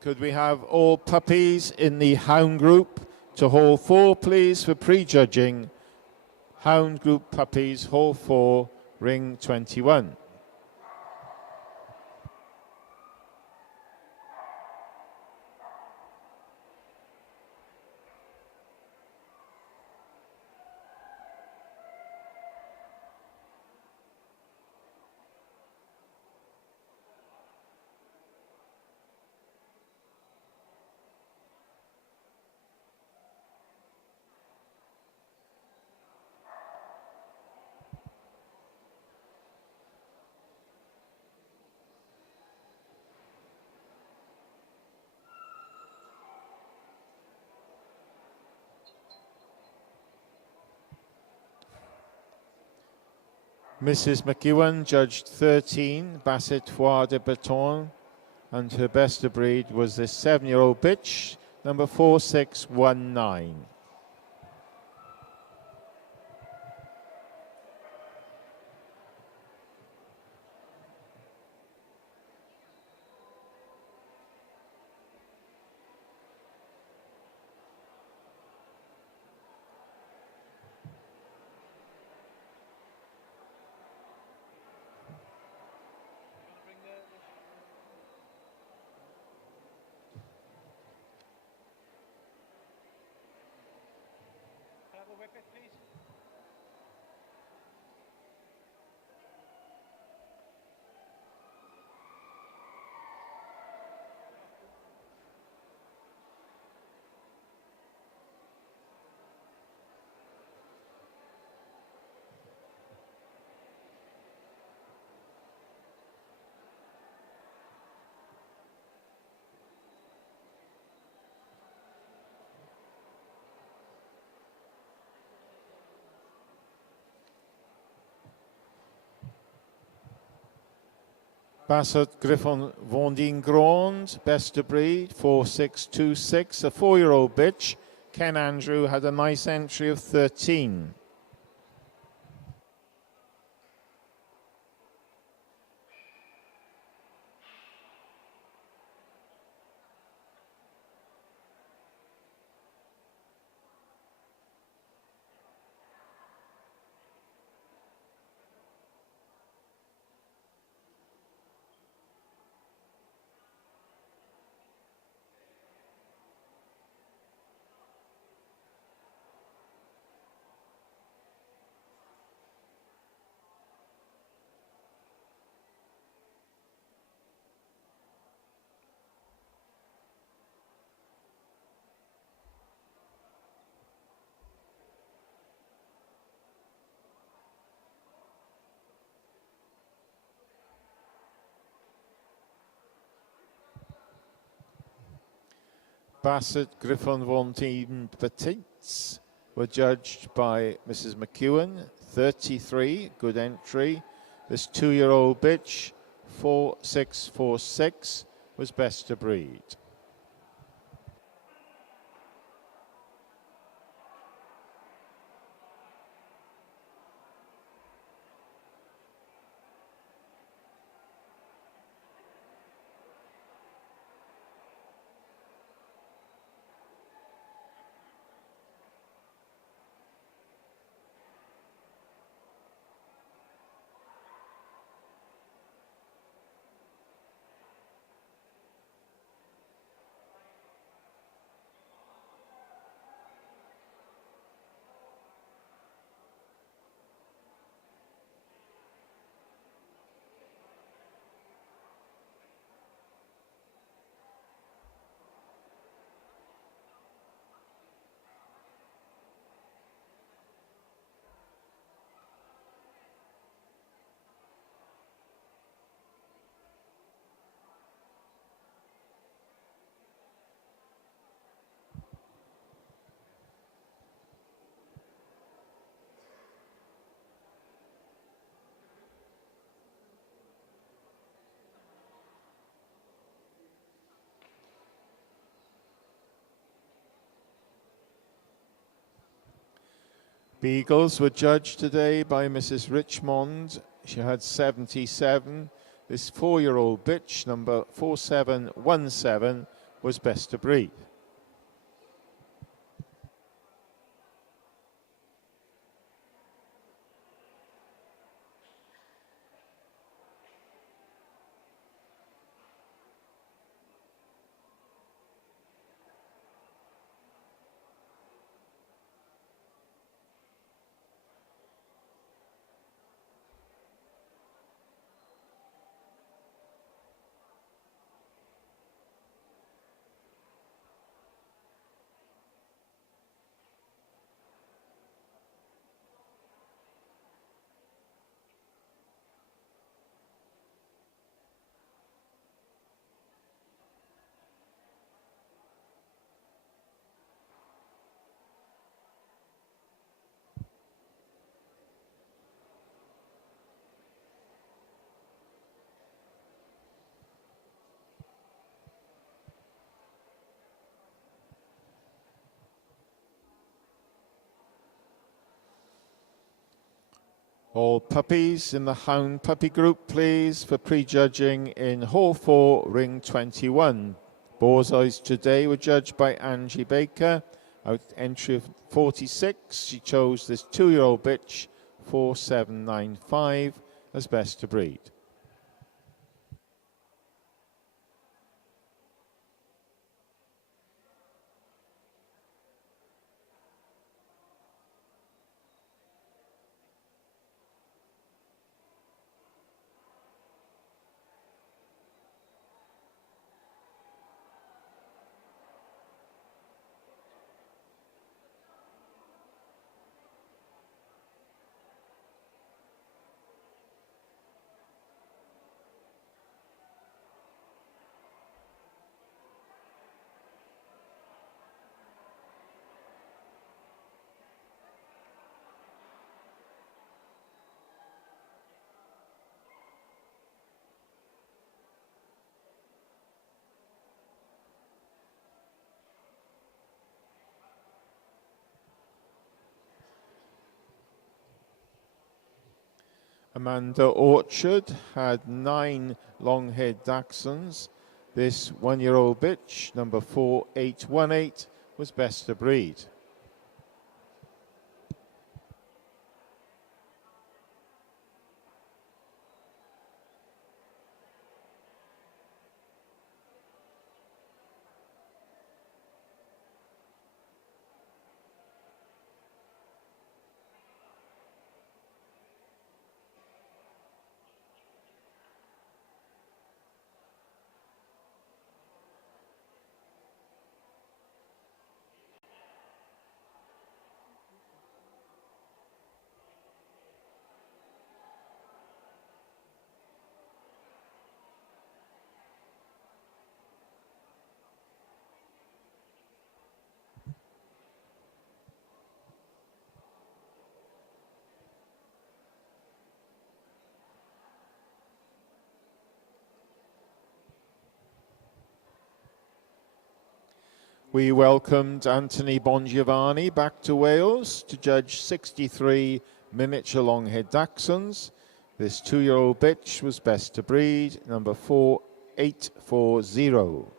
Could we have all puppies in the Hound group to Hall 4, please, for prejudging? Hound group puppies, Hall 4, ring 21. Mrs. McEwen judged 13, Basset Foire de Baton, and her best to breed was this 7-year-old bitch, number 4619. Bassett Griffon Vondingrond, best of breed, 4626, a 4-year-old bitch. Ken Andrew had a nice entry of 13. Bassett Griffon von Team Petits were judged by Mrs. McEwen, 33, good entry. This 2-year-old bitch, 4646, was best of breed. Beagles were judged today by Mrs. Richmond. She had 77. This 4-year-old bitch, number 4717, was best of breed. All puppies in the Hound puppy group, please, for prejudging in Hall 4, Ring 21. Boar's Eyes today were judged by Angie Baker. Out entry of 46, she chose this 2-year-old bitch, 4795, as best to breed. Amanda Orchard had 9 long-haired Dachshunds. This 1-year-old bitch, number 4818, was best of breed. We welcomed Anthony Bongiovanni back to Wales to judge 63 miniature long-haired Dachshunds. This 2-year-old bitch was best to breed, number 4840.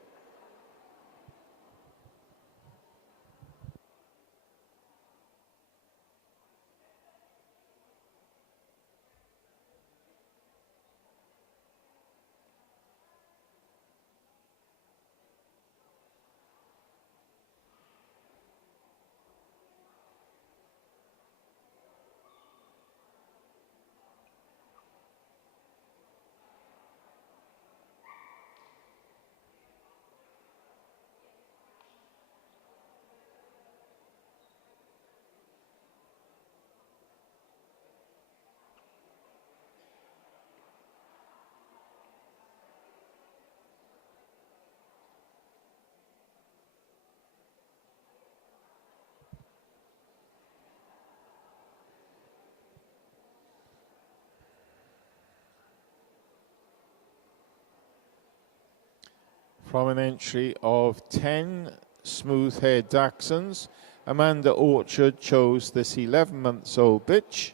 From an entry of 10 smooth-haired Dachshunds, Amanda Orchard chose this 11-month-old bitch,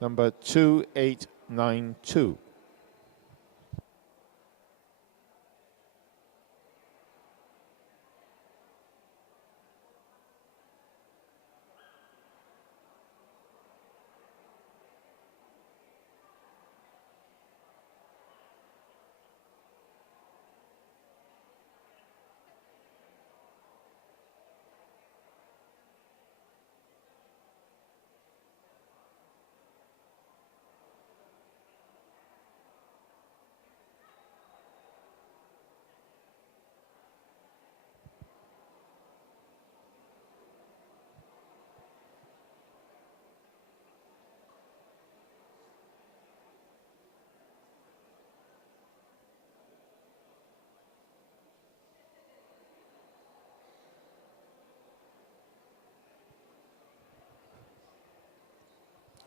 number 2892.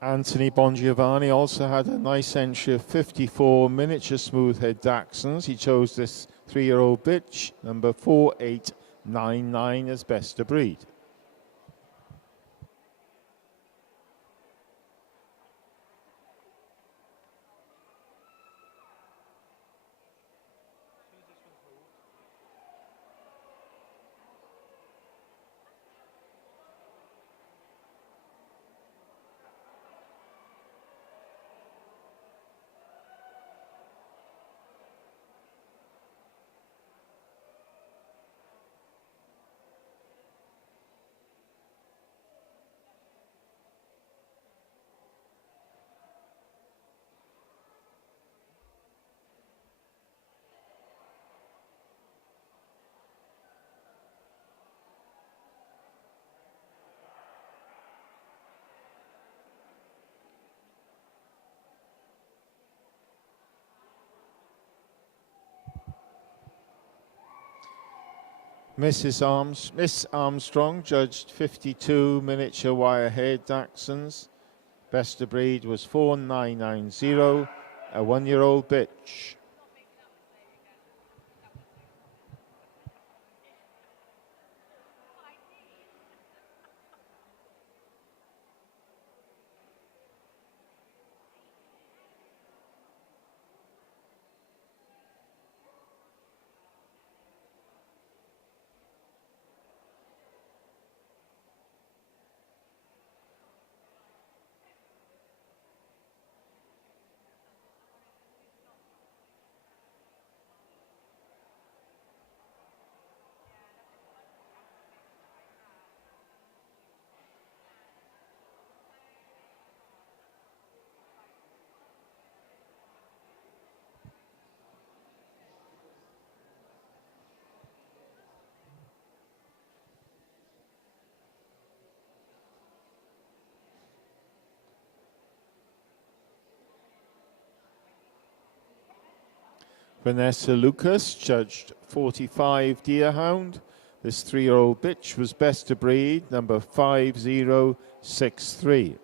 Anthony Bongiovanni also had a nice entry of 54 miniature smooth-haired Dachshunds. He chose this 3-year-old bitch, number 4899, as best of breed. Miss Armstrong judged 52 miniature wire-haired Dachshunds. Best of breed was 4990, a 1-year-old bitch. Vanessa Lucas judged 45 Deerhound. This 3-year-old bitch was best of breed, number 5063.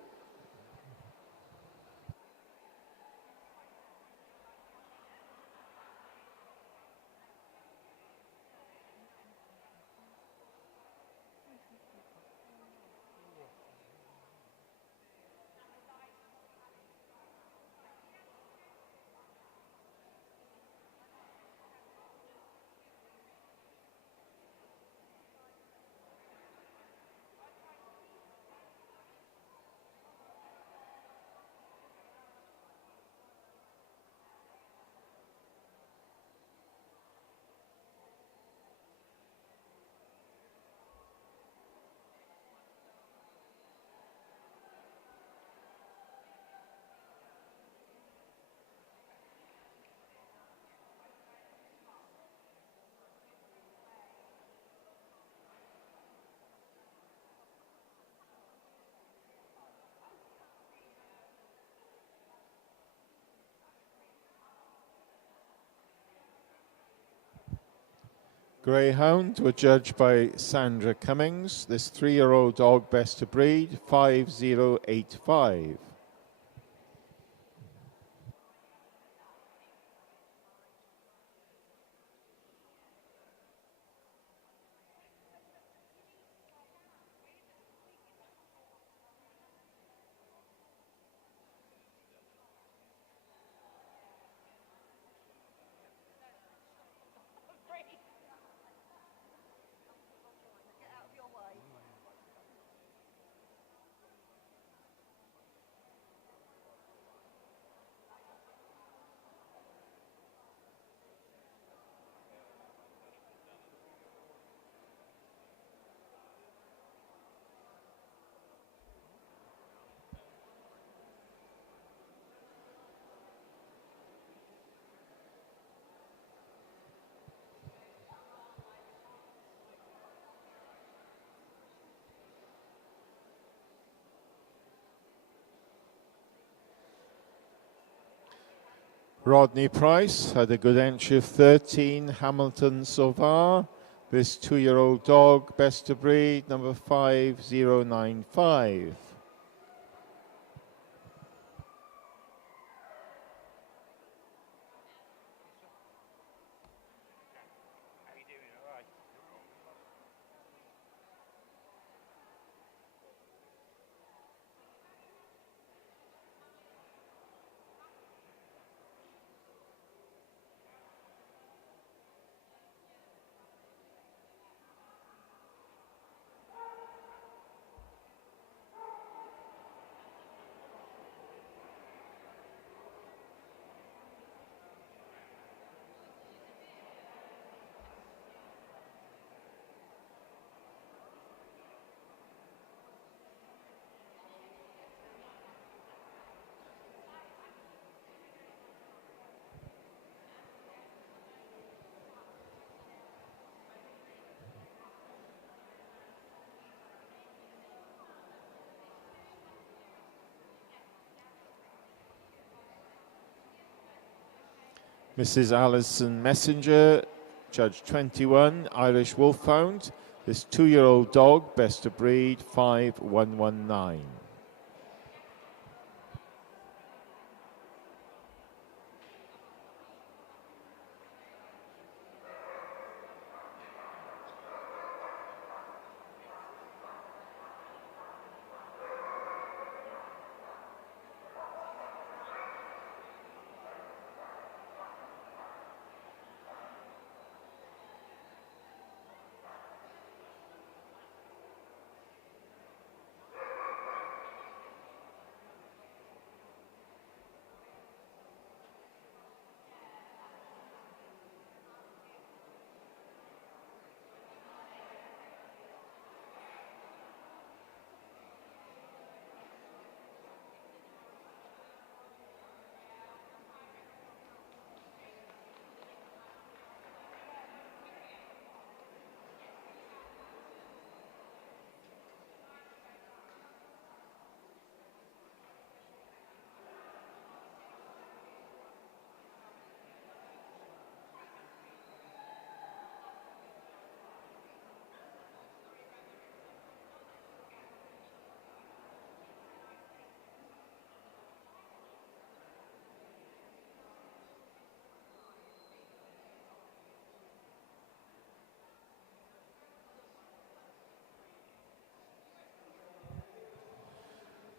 Greyhound were judged by Sandra Cummings. This 3-year-old dog best of breed, 5085. Rodney Price had a good entry of 13, Hamilton Sauveur. This 2-year-old dog, best of breed, number 5095. Mrs. Alison Messenger, judge 21, Irish Wolfhound. This 2-year-old dog, best of breed, 5119.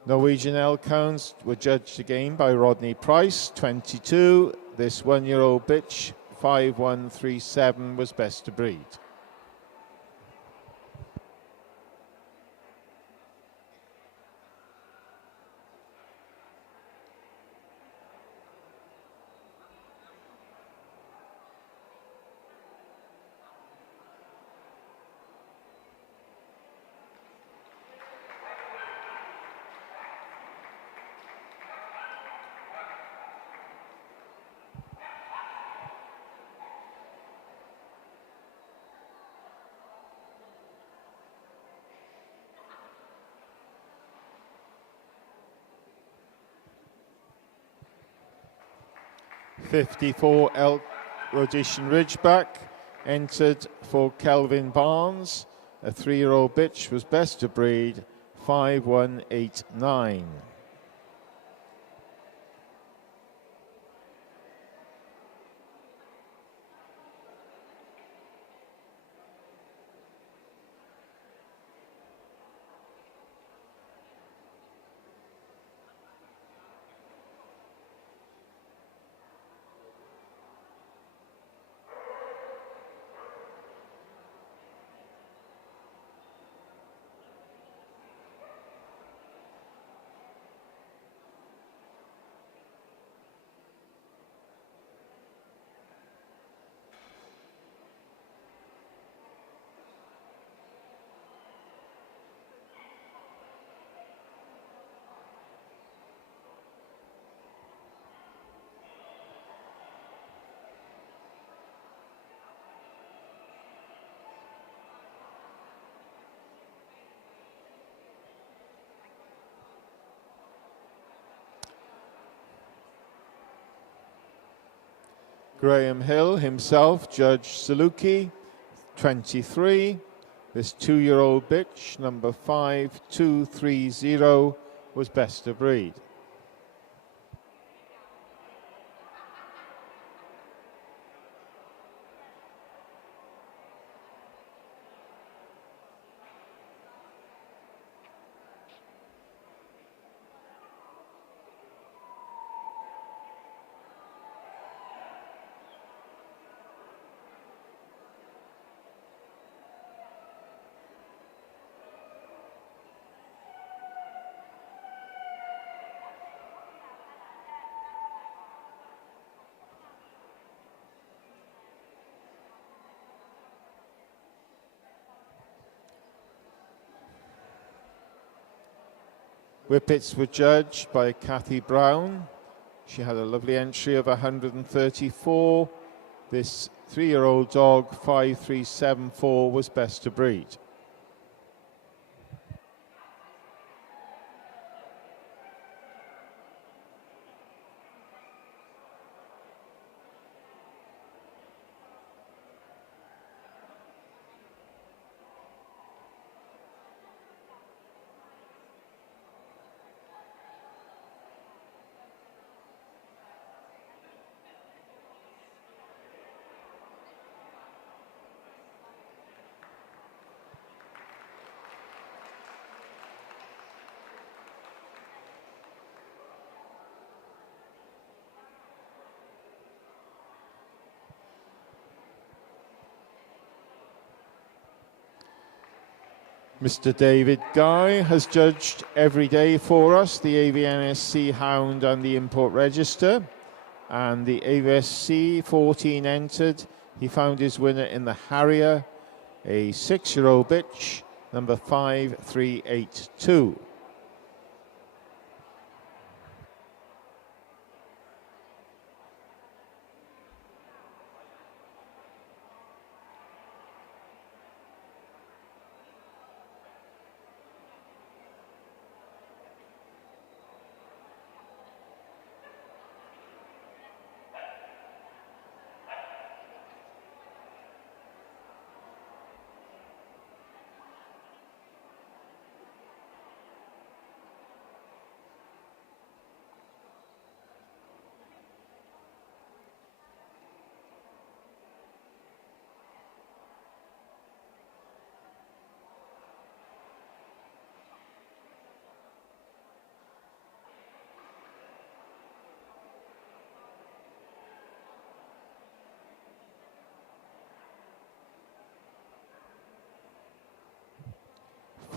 Norwegian Elkhounds were judged again by Rodney Price, 22. This 1-year-old bitch, 5137, was best to breed. '54 Elk Rhodesian Ridgeback entered for Kelvin Barnes. A 3-year-old bitch was best to breed, 5189. Graham Hill himself judged SWKA, 23. This 2-year-old bitch, number 5230, was best to breed. Whippets were judged by Kathy Brown. She had a lovely entry of 134. This 3-year-old dog, 5374, was best to breed. Mr. David Guy has judged every day for us the AVNSC Hound and the Import Register. And the AVSC 14 entered. He found his winner in the Harrier, a 6-year-old bitch, number 5382.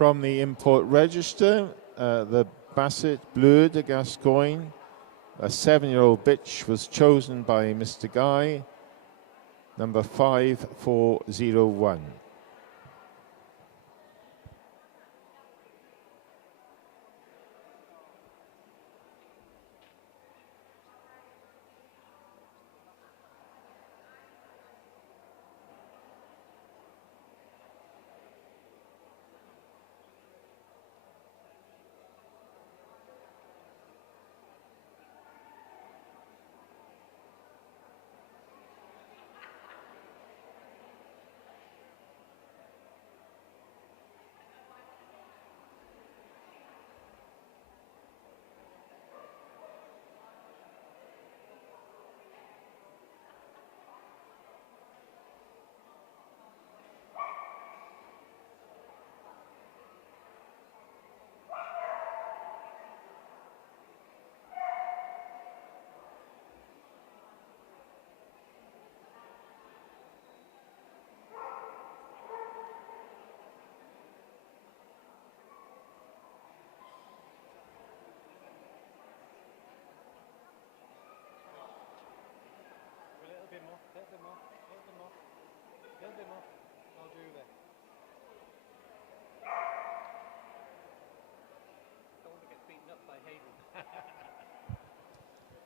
From the import register, the Basset Bleu de Gascogne, a 7-year-old bitch, was chosen by Mr. Guy, number 5401.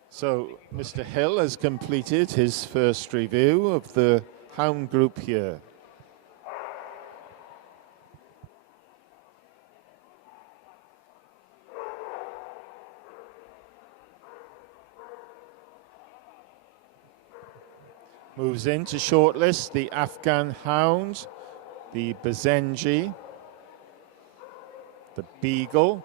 So Mr. Hill has completed his first review of the Hound group here. Moves into shortlist the Afghan Hound, the Bazenji, the Beagle,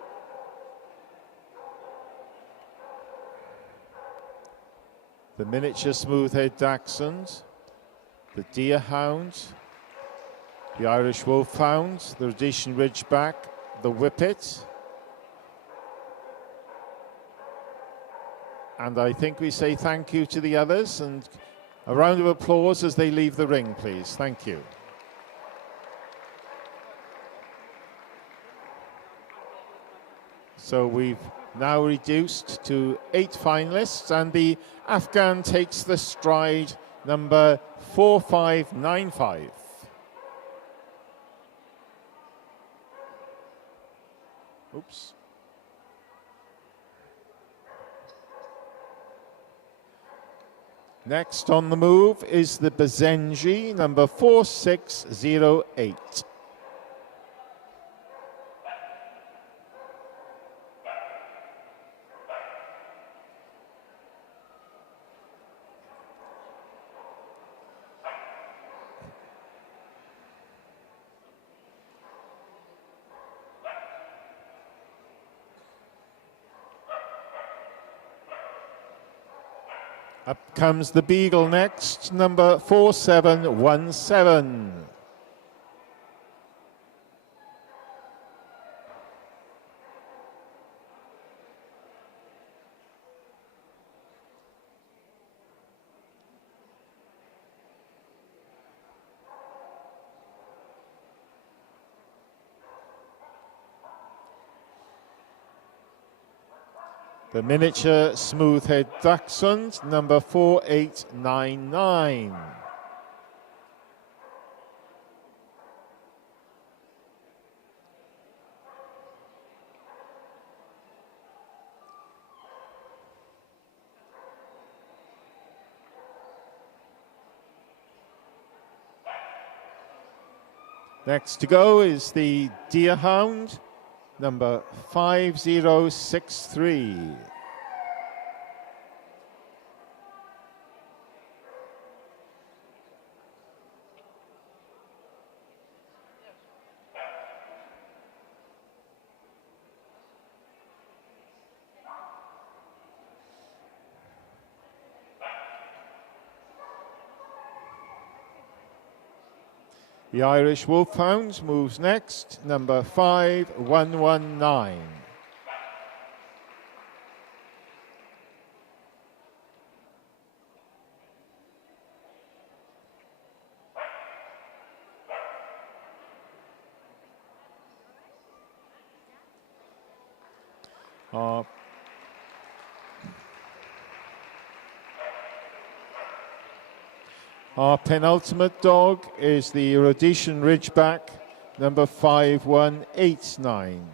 the miniature smooth-head Dachshund, the Deerhound, the Irish Wolfhound, the Rhodesian Ridgeback, the Whippet, and I think we say thank you to the others, and a round of applause as they leave the ring, please. Thank you. So we've now reduced to 8 finalists, and the Afghan takes the stride, number 4595. Oops. Next on the move is the Bazenji, number 4608. Up comes the Beagle next, number 4717. The miniature smooth-head Dachshund, number 4899. Next to go is the Deerhound, number 5063. The Irish Wolfhound moves next, number 5119. Our penultimate dog is the Rhodesian Ridgeback, number 5189.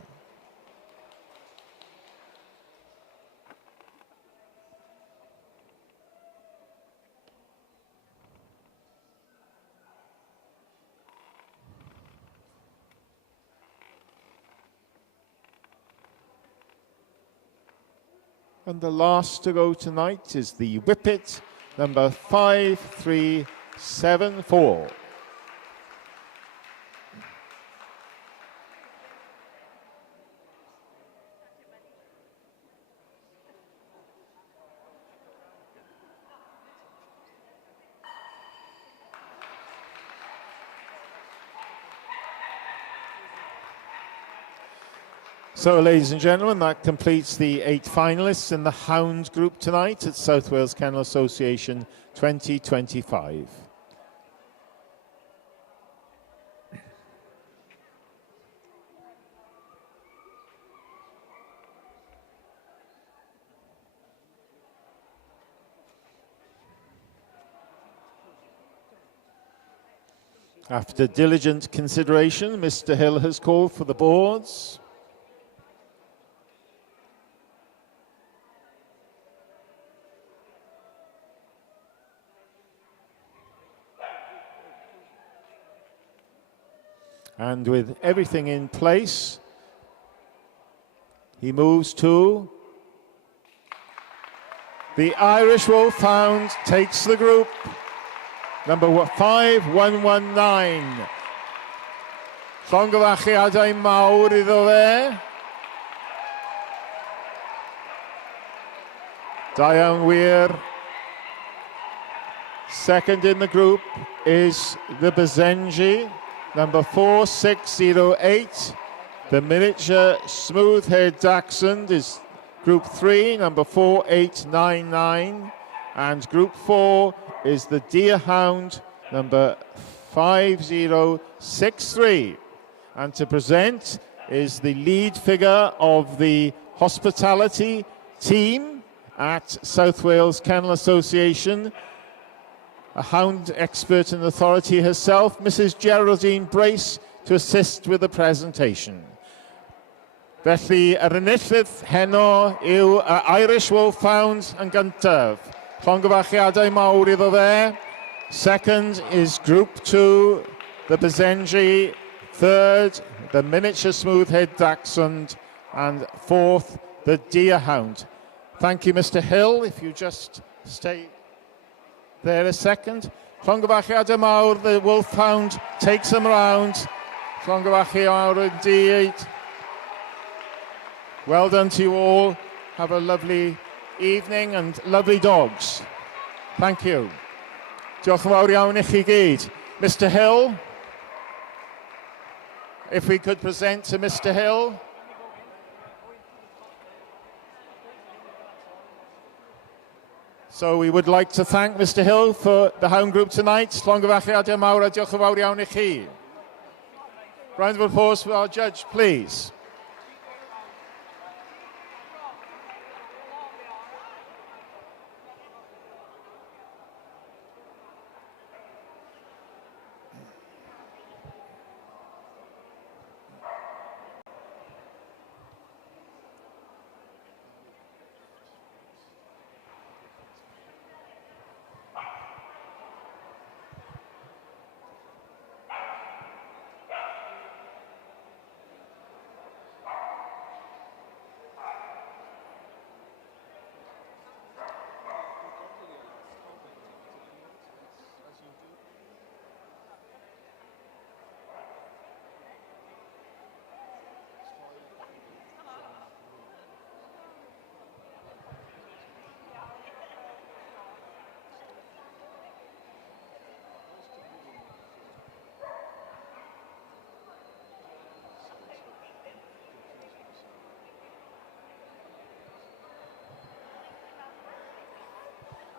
And the last to go tonight is the Whippet, number 5374. So, ladies and gentlemen, that completes the 8 finalists in the Hound group tonight at South Wales Kennel Association 2025. After diligent consideration, Mr. Hill has called for the boards. And with everything in place, he moves to the Irish Wolfhound, takes the group, number 5119. Llongyfarchiadau mawr iddo fe. Da iawn wir. Second in the group is the Bazenji, number 4608. The miniature smooth-haired Dachshund is group 3, number 4899. And group 4 is the Deerhound, number 5063. And to present is the lead figure of the hospitality team at South Wales Kennel Association, a hound expert and authority herself, Mrs. Geraldine Brace, to assist with the presentation. Felly, yr enillydd heno yw Irish Wolfhound yn gyntaf. Llongyfarchiadau mawr iddo fe. Second is Group 2, the Bazenji. Third, the miniature smooth-haired Dachshund. And fourth, the Deerhound. Thank you, Mr. Hill. If you just stay there a second. Llongyfarchiadau mawr, the Wolfhound takes him round. Llongyfarchiadau mawr indeed. Well done to you all. Have a lovely evening and lovely dogs. Thank you. Diolch yn fawr iawn I chi gyd. Mr. Hill, if we could present to Mr. Hill. So we would like to thank Mr. Hill for the Hound Group tonight. Llongyfarchiadau mawr a diolch yn fawr iawn I chi. Round of applause for our judge, please.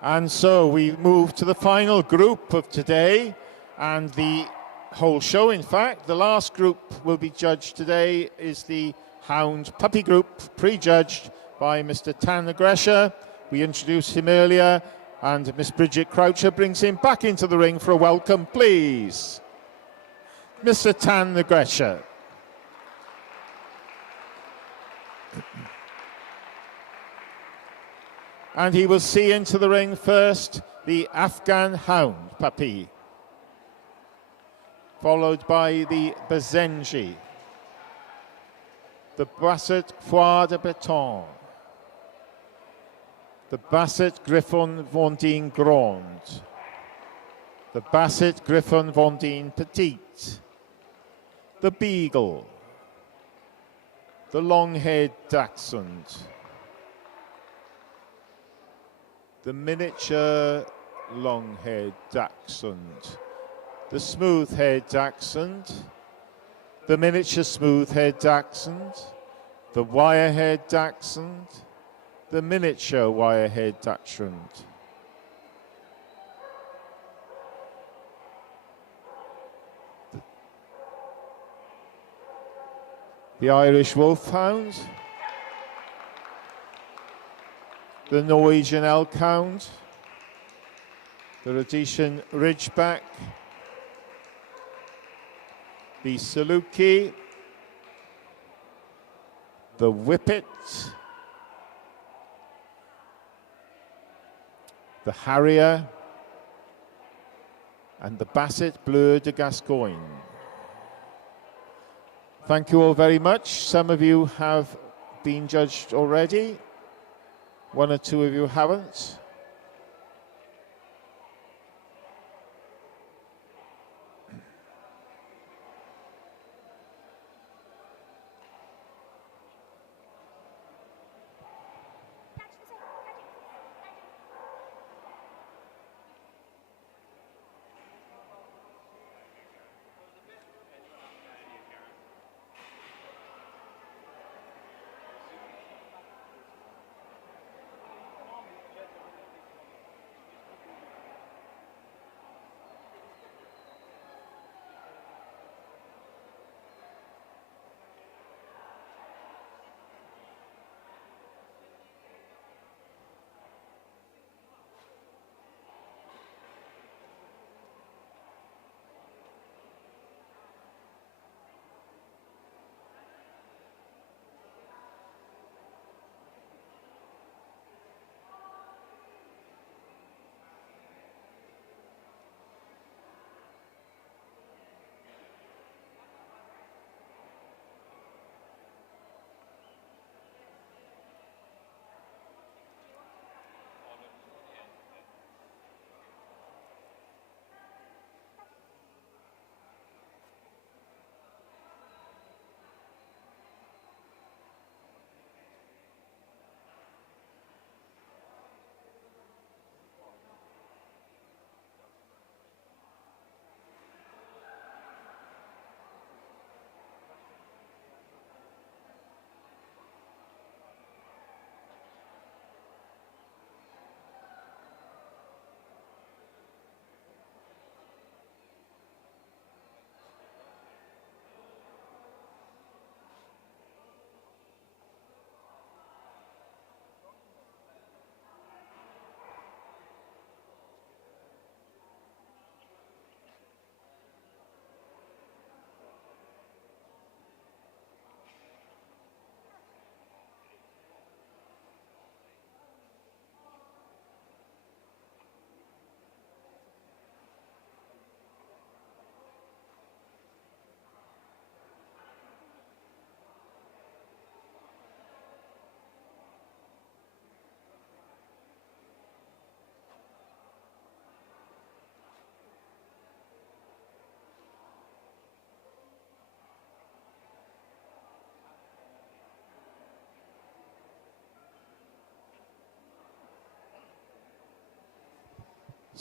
And so we move to the final group of today, and the whole show, in fact. The last group will be judged today is the Hound Puppy Group, prejudged by Mr. Tan Agresha. We introduced him earlier, and Miss Bridget Croucher brings him back into the ring for a welcome, please. Mr. Tan Agresha. And he will see into the ring first the Afghan Hound puppy, followed by the Bazenji, the Basset Foire de Beton, the Basset Griffon Vendine Grande, the Basset Griffon Vendine Petite, the Beagle, the Long-haired Dachshund, the Miniature Long-haired Dachshund, the Smooth-haired Dachshund, the Miniature Smooth-haired Dachshund, the Wire-haired Dachshund, the Miniature Wire-haired Dachshund. The Irish Wolfhound, the Norwegian Elkhound, the Rhodesian Ridgeback, the Saluki, the Whippet, the Harrier, and the Basset Bleu de Gascogne. Thank you all very much. Some of you have been judged already. One or two of you haven't.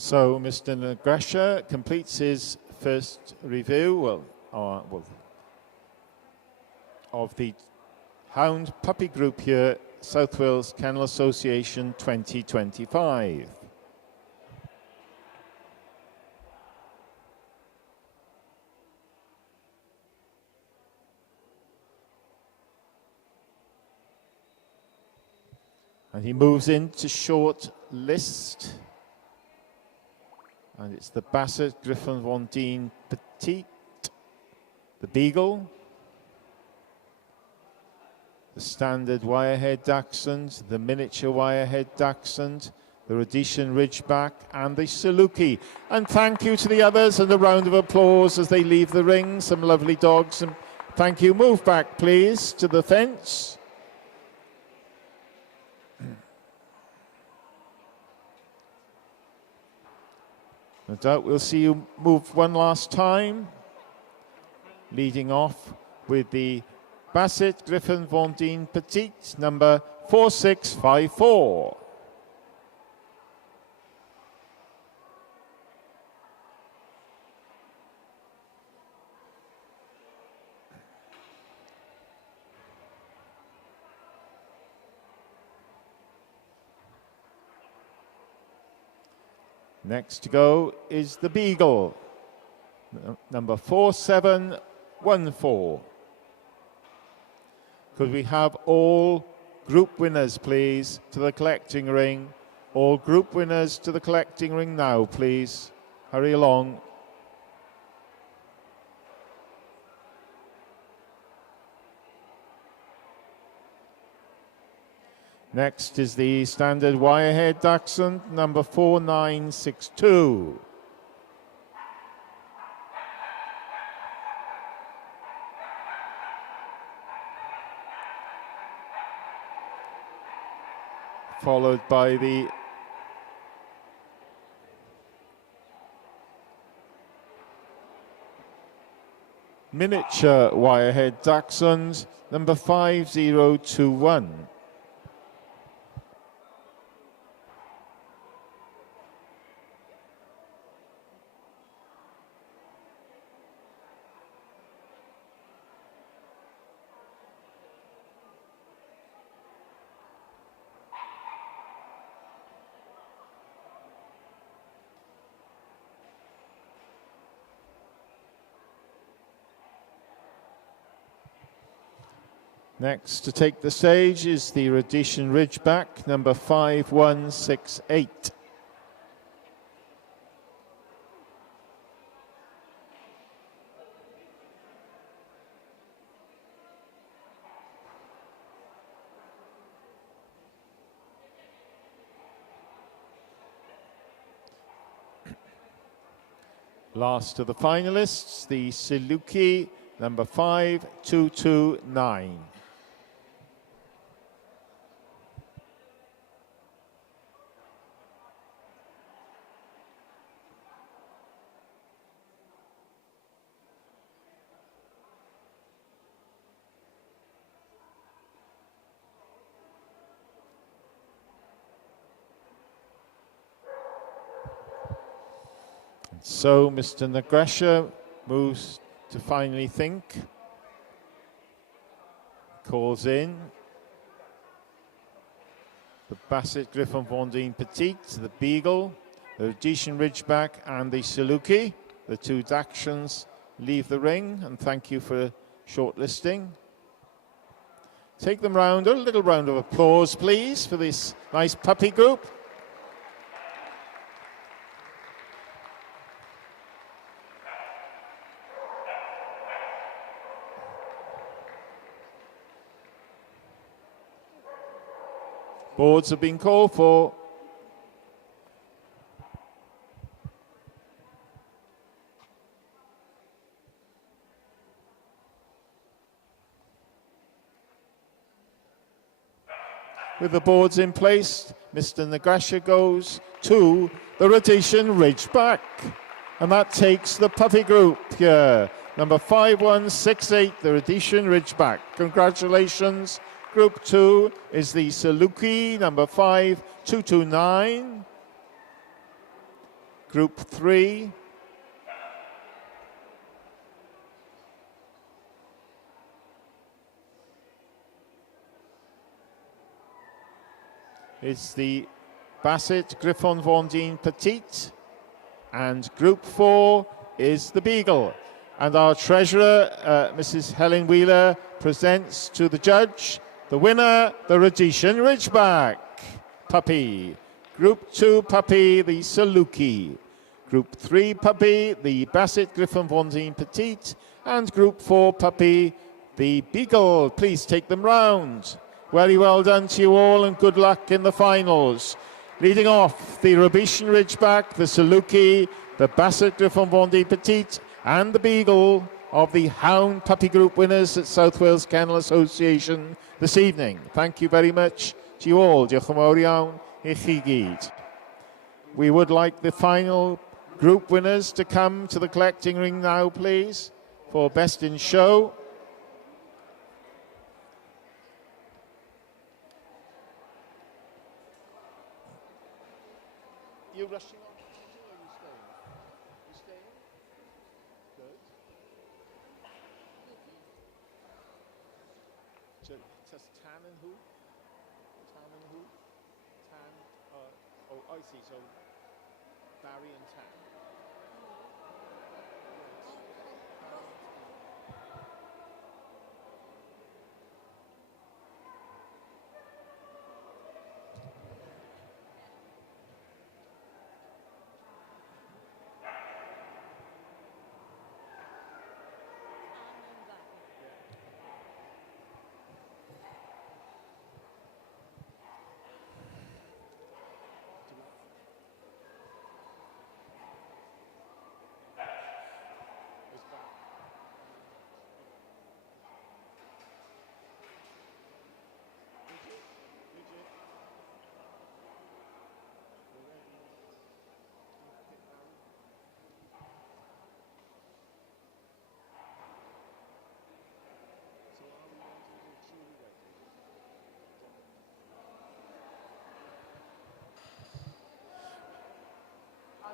So Mr. Agresha completes his first review of the Hound Puppy Group here, South Wales Kennel Association 2025. And he moves into short list. And it's the Basset Griffon Von Dien Petite, the Beagle, the standard wirehead dachshund, the miniature wirehead dachshund, the Rhodesian Ridgeback, and the Saluki. And thank you to the others, and a round of applause as they leave the ring. Some lovely dogs, and thank you. Move back, please, to the fence. No doubt we'll see you move one last time. Leading off with the Basset Griffon Von Dien Petite, number 4654. Next to go is the Beagle, number 4714. Could we have all group winners, please, to the collecting ring? All group winners to the collecting ring now, please. Hurry along. Next is the standard wirehead dachshund, number 4962. Followed by the miniature wirehead dachshund, number 5021. Next to take the stage is the Rhodesian Ridgeback, number 5168. Last of the finalists, the Saluki, number 5229. So Mr. Negresha moves to finally think, calls in the Basset Griffon Von Dien Petite, the Beagle, the Rhodesian Ridgeback, and the Saluki. The two dachshunds leave the ring, and thank you for shortlisting. Take them round, a little round of applause please for this nice puppy group. Boards have been called for. With the boards in place, Mr. Negresha goes to the Rhodesian Ridgeback. And that takes the puppy group here. Number 5168, the Rhodesian Ridgeback. Congratulations. Group 2 is the Saluki, number 5229. Group 3 is the Basset Griffon Von Dien Petite. And Group 4 is the Beagle. And our treasurer, Mrs. Helen Wheeler, presents to the judge the winner, the Rhodesian Ridgeback. puppy. Group 2 puppy, the SWKA. Group 3 puppy, the Basset Griffon Fontaine Petite. And Group 4 puppy, the Beagle. Please take them round. Very well done to you all and good luck in the finals. Leading off, the Rhodesian Ridgeback, the SWKA, the Basset Griffon Fontaine Petite, and the Beagle of the Hound Puppy Group winners at South Wales Kennel Association this evening. Thank you very much to you all. Diolch yn fawr iawn I chi gyd. We would like the final group winners to come to the collecting ring now, please, for Best in Show. You rushing on? Or are you staying? You staying? Good. Just Tan and who? Tan and who? Tan. Oh, I see. So Barry and Tan.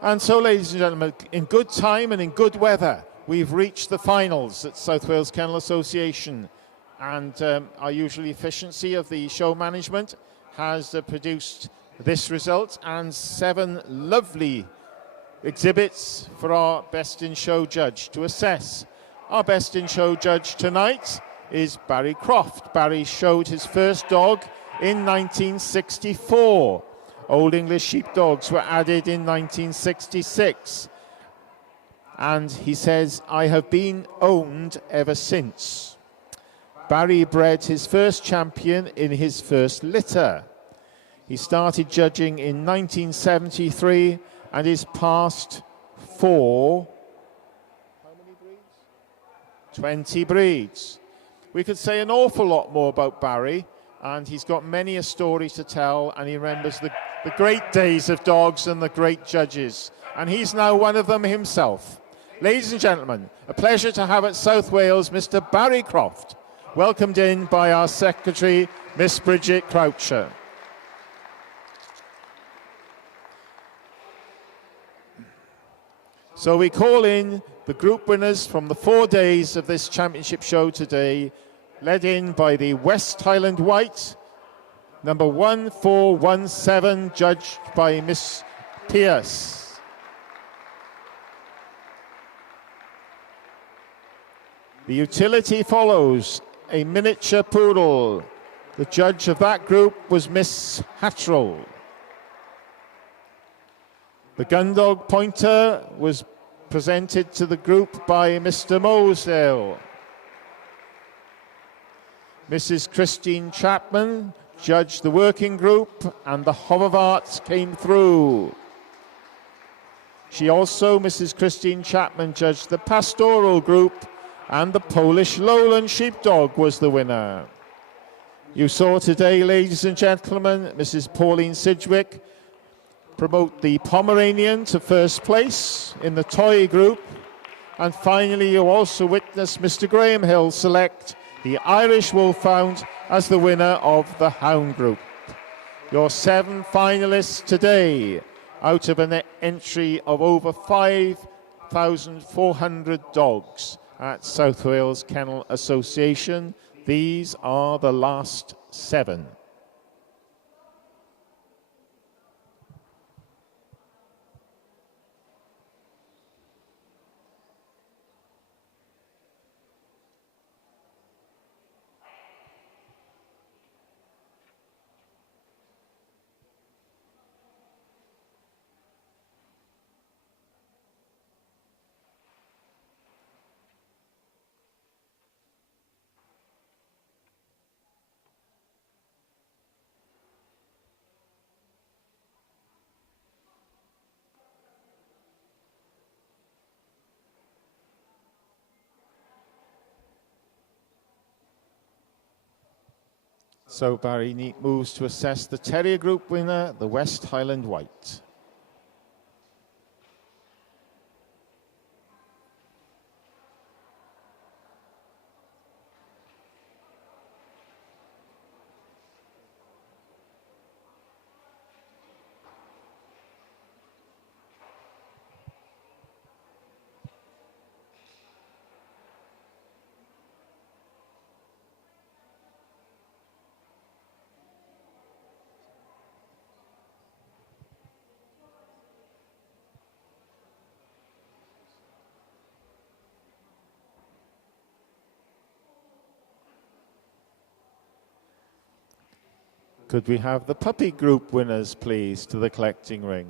And so, ladies and gentlemen, in good time and in good weather, we've reached the finals at South Wales Kennel Association. And our usual efficiency of the show management has produced this result and 7 lovely exhibits for our Best in Show judge to assess. Our Best in Show judge tonight is Barry Croft. Barry showed his first dog in 1964. Old English sheepdogs were added in 1966. And he says, I have been owned ever since. Barry bred his first champion in his first litter. He started judging in 1973 and is past 4. How many breeds? 20 breeds. We could say an awful lot more about Barry, and he's got many a story to tell, and he remembers the great days of dogs and the great judges. And he's now one of them himself. Ladies and gentlemen, a pleasure to have at South Wales Mr. Barry Croft, welcomed in by our Secretary, Miss Bridget Croucher. So we call in the group winners from the 4 days of this championship show today, led in by the West Highland White, number 1417, judged by Miss Pierce. The utility follows, a miniature poodle. The judge of that group was Miss Hattrell. The Gundog Pointer was presented to the group by Mr. Mosedale. Mrs. Christine Chapman judged the working group, and the Hovervarts came through. She also, Mrs. Christine Chapman, judged the pastoral group, and the Polish Lowland Sheepdog was the winner. You saw today, ladies and gentlemen, Mrs. Pauline Sidgwick promote the Pomeranian to first place in the toy group. And finally, you also witnessed Mr. Graham Hill select the Irish Wolfhound as the winner of the Hound group. Your 7 finalists today, out of an entry of over 5,400 dogs at South Wales Kennel Association. These are the last 7. So Barry Neat moves to assess the Terrier Group winner, the West Highland White. Could we have the Puppy Group winners, please, to the collecting ring?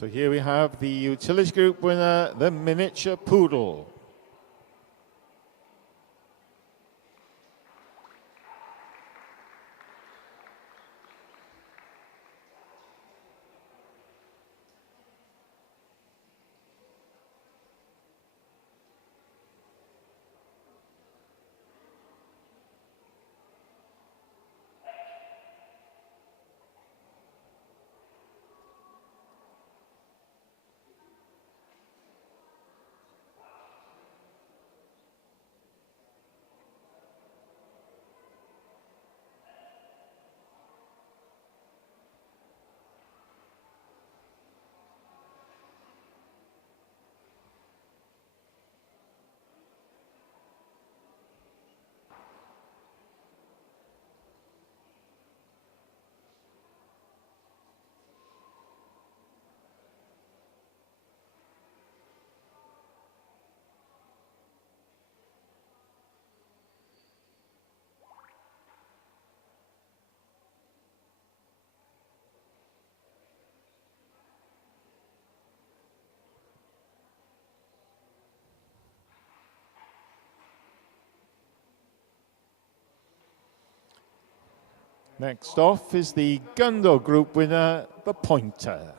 So here we have the Utility Group winner, the Miniature Poodle. Next off is the Gundo Group winner, the Pointer.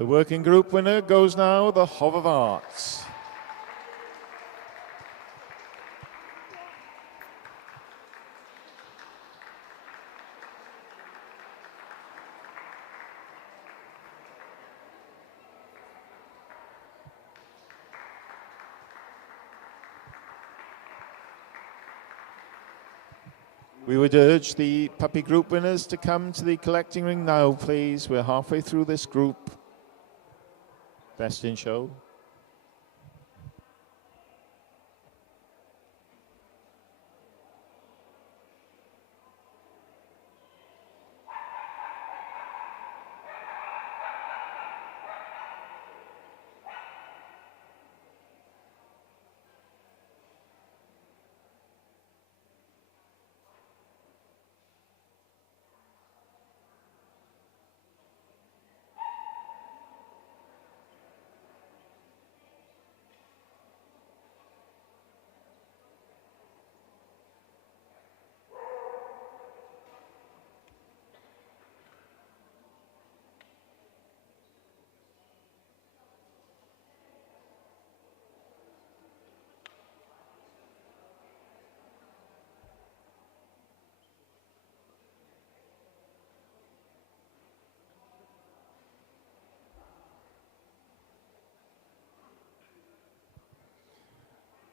The working group winner goes now the Hov of Arts. We would urge the puppy group winners to come to the collecting ring now, please. We're halfway through this group. Best in show.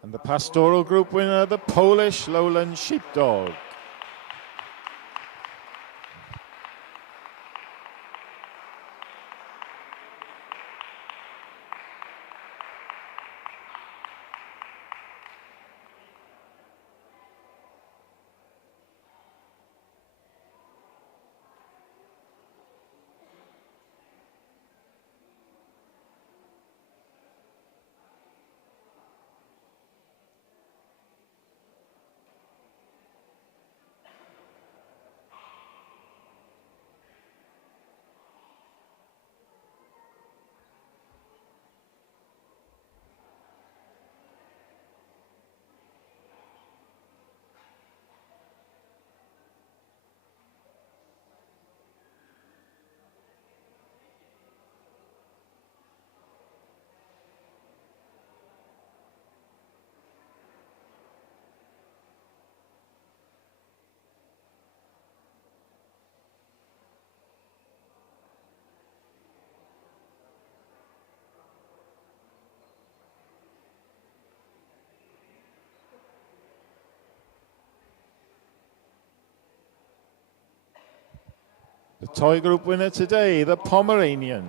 And the pastoral group winner, the Polish Lowland Sheepdog. The toy group winner today, the Pomeranian.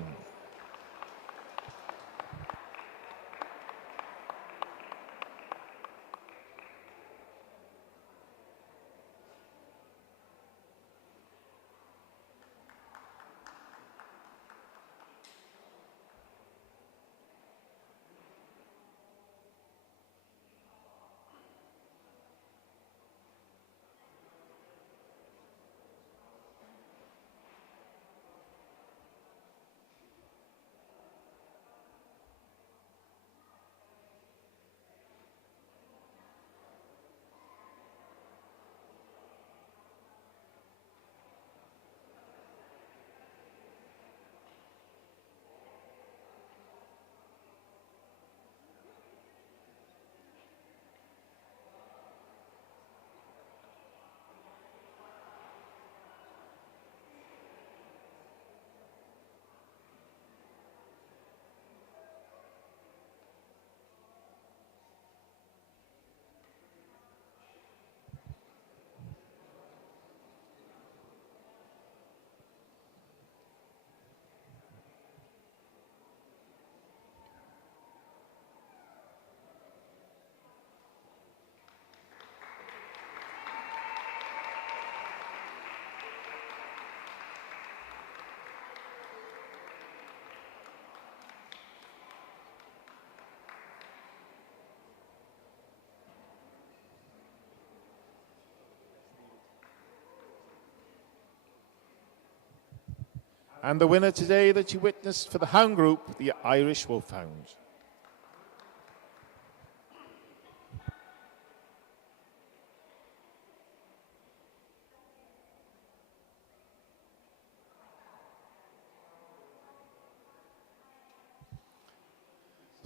And the winner today that you witnessed for the Hound group, the Irish Wolfhound.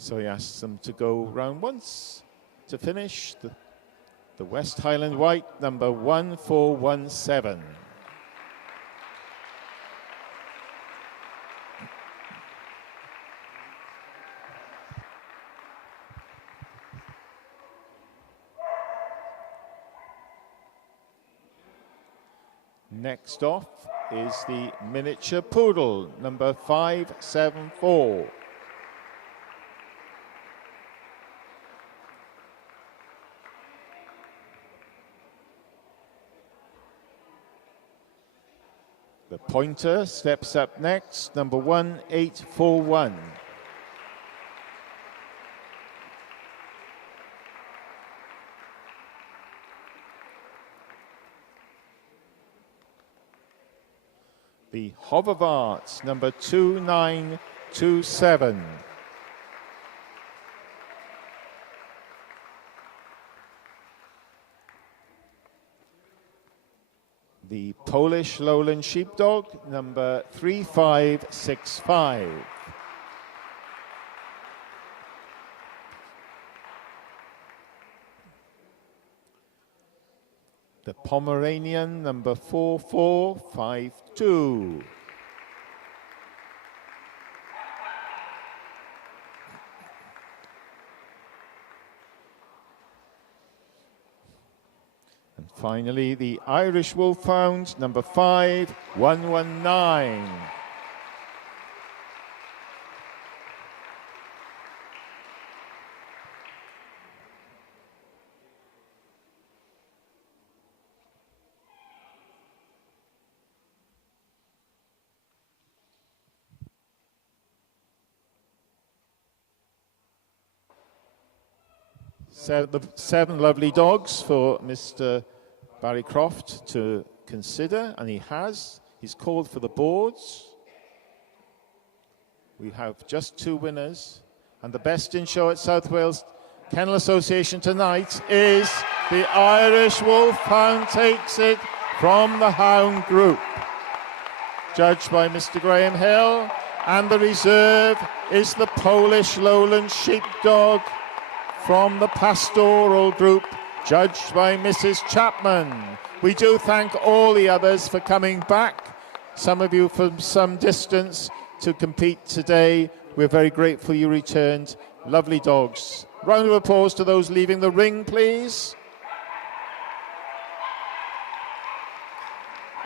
So he asks them to go round once to finish. The West Highland White, number 1417. Next off is the miniature poodle, number 574. The pointer steps up next, number 1841. The Hovervarts, number 2927. The Polish Lowland Sheepdog, number 3565. The Pomeranian, number 4452. And finally, the Irish Wolfhound, number 5119. The 7 lovely dogs for Mr. Barry Croft to consider, and he has. He's called for the boards. We have just 2 winners, and the best in show at South Wales Kennel Association tonight is the Irish Wolfhound. Takes it from the Hound group, judged by Mr. Graham Hill, and the reserve is the Polish Lowland Sheepdog from the Pastoral group, judged by Mrs. Chapman. We do thank all the others for coming back, some of you from some distance to compete today. We're very grateful you returned. Lovely dogs. Round of applause to those leaving the ring, please.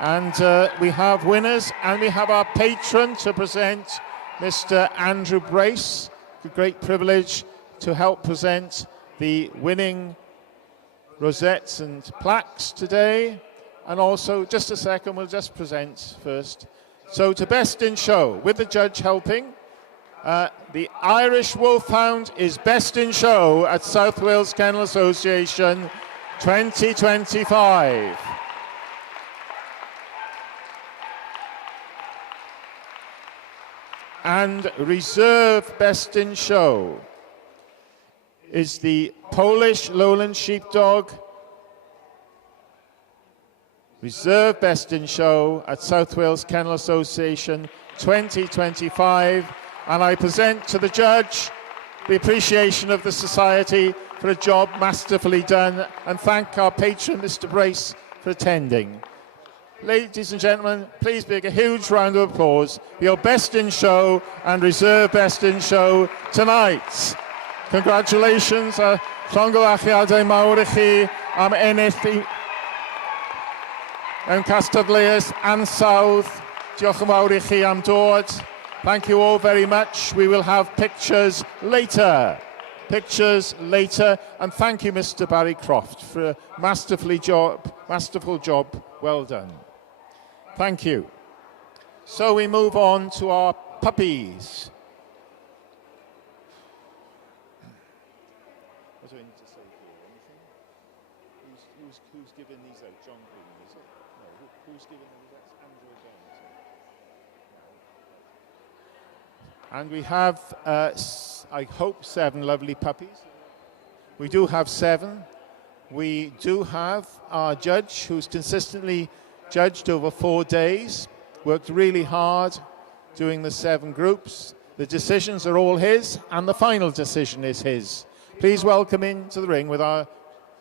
And we have winners, and we have our patron to present, Mr. Andrew Brace. A great privilege to help present the winning rosettes and plaques today. And also, just a second, we'll just present first. So to best in show, with the judge helping, the Irish Wolfhound is best in show at South Wales Kennel Association 2025. And reserve best in show is the Polish Lowland Sheepdog. Reserve best in show at South Wales Kennel Association 2025. And I present to the judge the appreciation of the Society for a job masterfully done, and thank our patron, Mr. Brace, for attending. Ladies and gentlemen, please give a huge round of applause for your best in show and reserve best in show tonight. Congratulations, llongyfarchiadau mawr I chi am ennill yn cystadleuaeth ansawdd. Diolch yn fawr I chi am dod. Thank you all very much. We will have pictures later. Pictures later. And thank you, Mr. Barry Croft, for a masterful job. Well done. Thank you. So we move on to our puppies. What do I need to say here? Anything? Who's giving these out? John Green, is it? No, who's giving them? That's Andrew again. And we have, I hope, 7 lovely puppies. We do have 7. We do have our judge, who's consistently judged over 4 days, worked really hard doing the 7 groups, The decisions are all his, and the final decision is his. Please welcome into the ring with our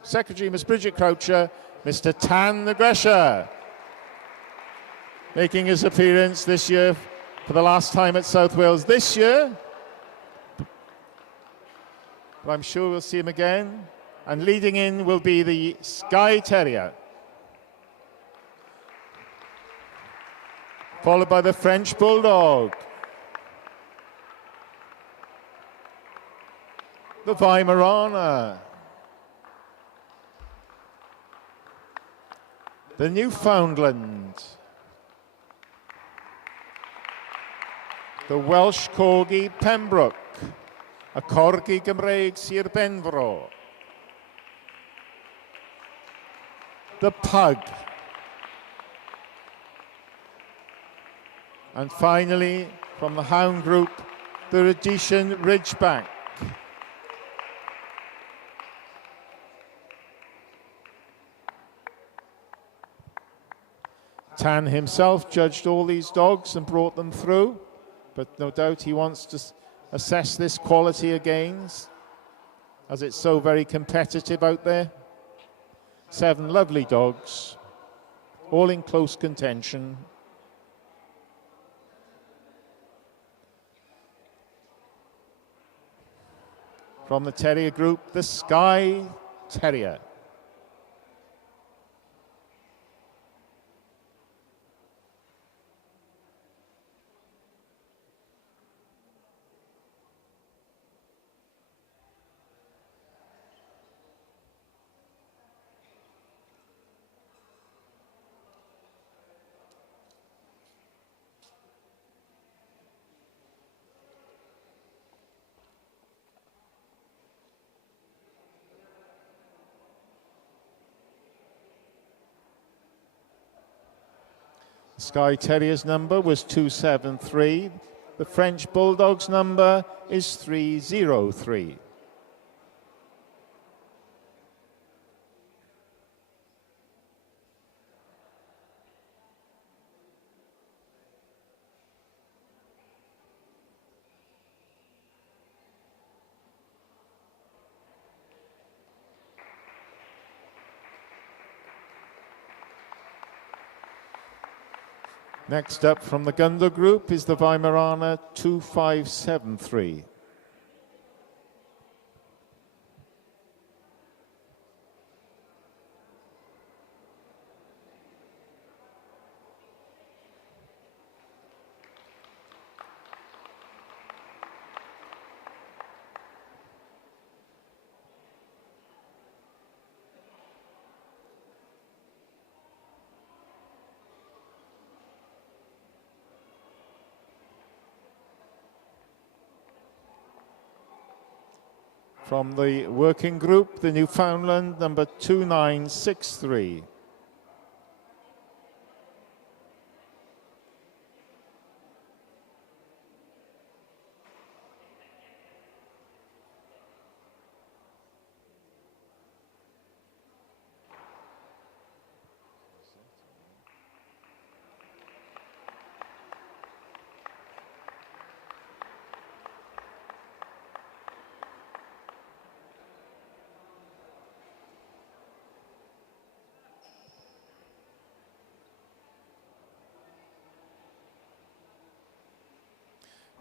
Secretary, Miss Bridget Croucher, Mr. Tan Negresha, making his appearance this year for the last time at South Wales this year. But I'm sure we'll see him again. And leading in will be the Skye Terrier, followed by the French Bulldog, the Weimaraner, the Newfoundland, the Welsh Corgi Pembroke, a Corgi Gymreig Sir Benfro, the Pug, and finally from the Hound group, the Rhodesian Ridgeback. Tan himself judged all these dogs and brought them through, but no doubt he wants to assess this quality again, as it's so very competitive out there. 7 lovely dogs, all in close contention. From the Terrier group, the Skye Terrier. Skye Terrier's number was 273. The French Bulldog's number is 303. Next up from the Gundog group is the Weimaraner 2573. From the working group, the Newfoundland number 2963.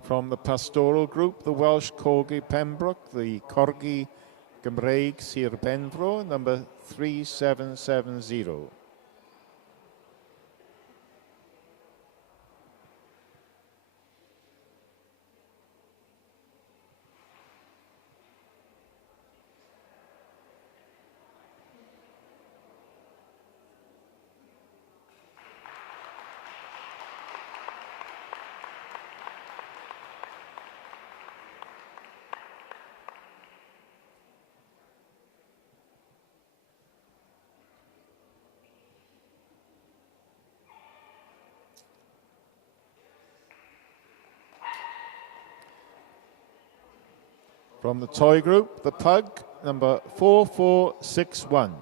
From the pastoral group, the Welsh Corgi Pembroke, the Corgi Gymreig Sir Benfro, number 3770. From the toy group, the Pug, number 4461.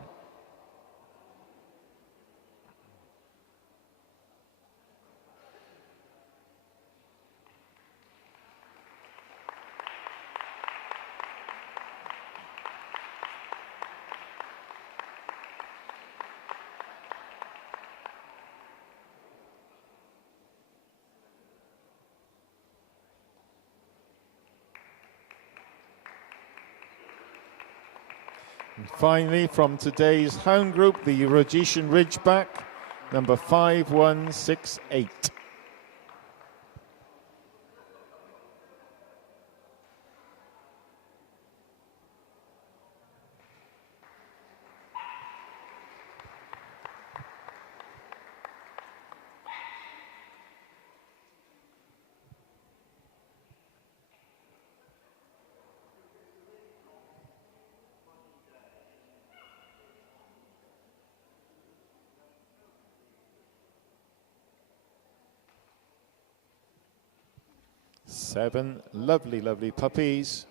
And finally, from today's Hound group, the Rhodesian Ridgeback, number 5168. Seven lovely, lovely puppies.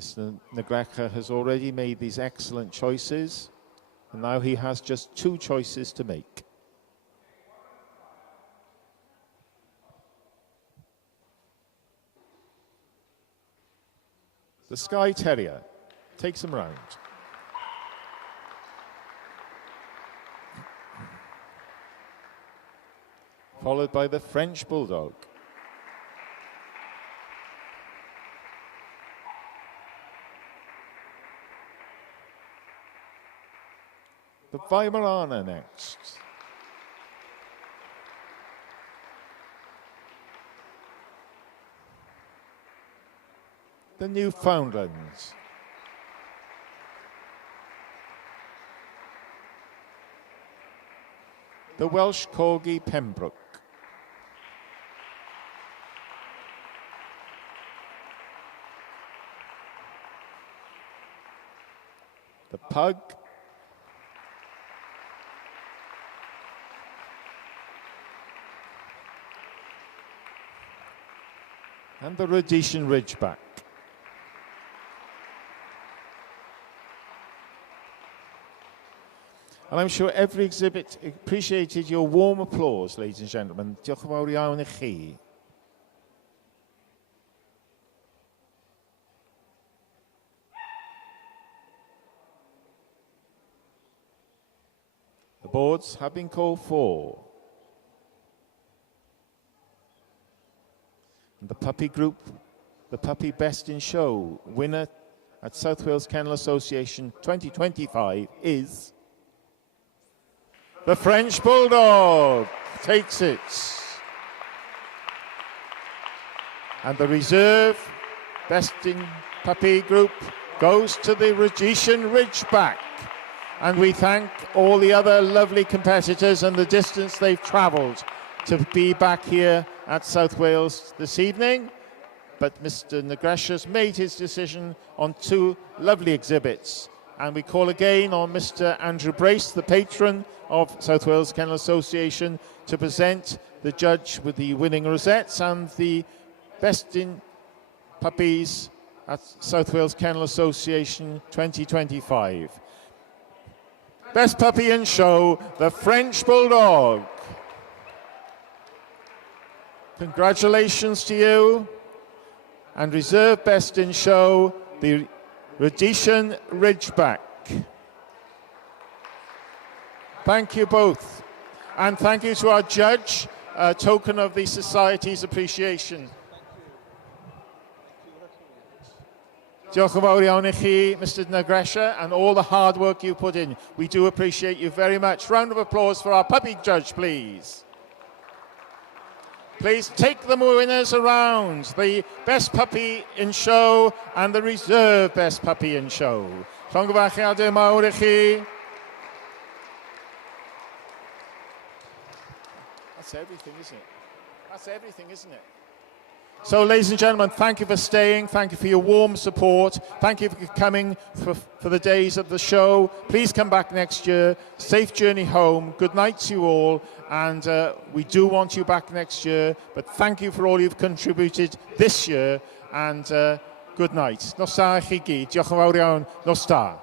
Mr. Negreka has already made these excellent choices, and now he has just two choices to make. The Skye Terrier takes him round. Followed by the French Bulldog. The Weimaraner next. The Newfoundlands. The Welsh Corgi Pembroke. The Pug. And the Rhodesian Ridgeback. And I'm sure every exhibit appreciated your warm applause, ladies and gentlemen. Diolch yn fawr iawn I chi. The boards have been called for. And the puppy group, the puppy best in show winner at South Wales Kennel Association 2025 is the French Bulldog. Takes it. And the reserve best in puppy group goes to the Rhodesian Ridgeback. And we thank all the other lovely competitors and the distance they've travelled to be back here at South Wales this evening. But Mr. Negresha's made his decision on two lovely exhibits. And we call again on Mr. Andrew Brace, the patron of South Wales Kennel Association, to present the judge with the winning rosettes and the best in puppies at South Wales Kennel Association 2025. Best puppy in show, the French Bulldog. Congratulations to you. And reserve best in show, the Rhodesian Ridgeback. Thank you both. And thank you to our judge, a token of the Society's appreciation. Diolch yn fawr iawn I chi, Mr. Negresha, and all the hard work you put in. We do appreciate you very much. Round of applause for our puppy judge, please. Please take the winners around. The best puppy in show and the reserve best puppy in show. Llongyfarchiadau mawr I chi. That's everything, isn't it? That's everything, isn't it? So, ladies and gentlemen, thank you for staying. Thank you for your warm support. Thank you for coming for the days of the show. Please come back next year. Safe journey home. Good night to you all. And we do want you back next year. But thank you for all you've contributed this year. And good night. Nos da I chi gyd. Diolch yn fawr iawn. Nos da.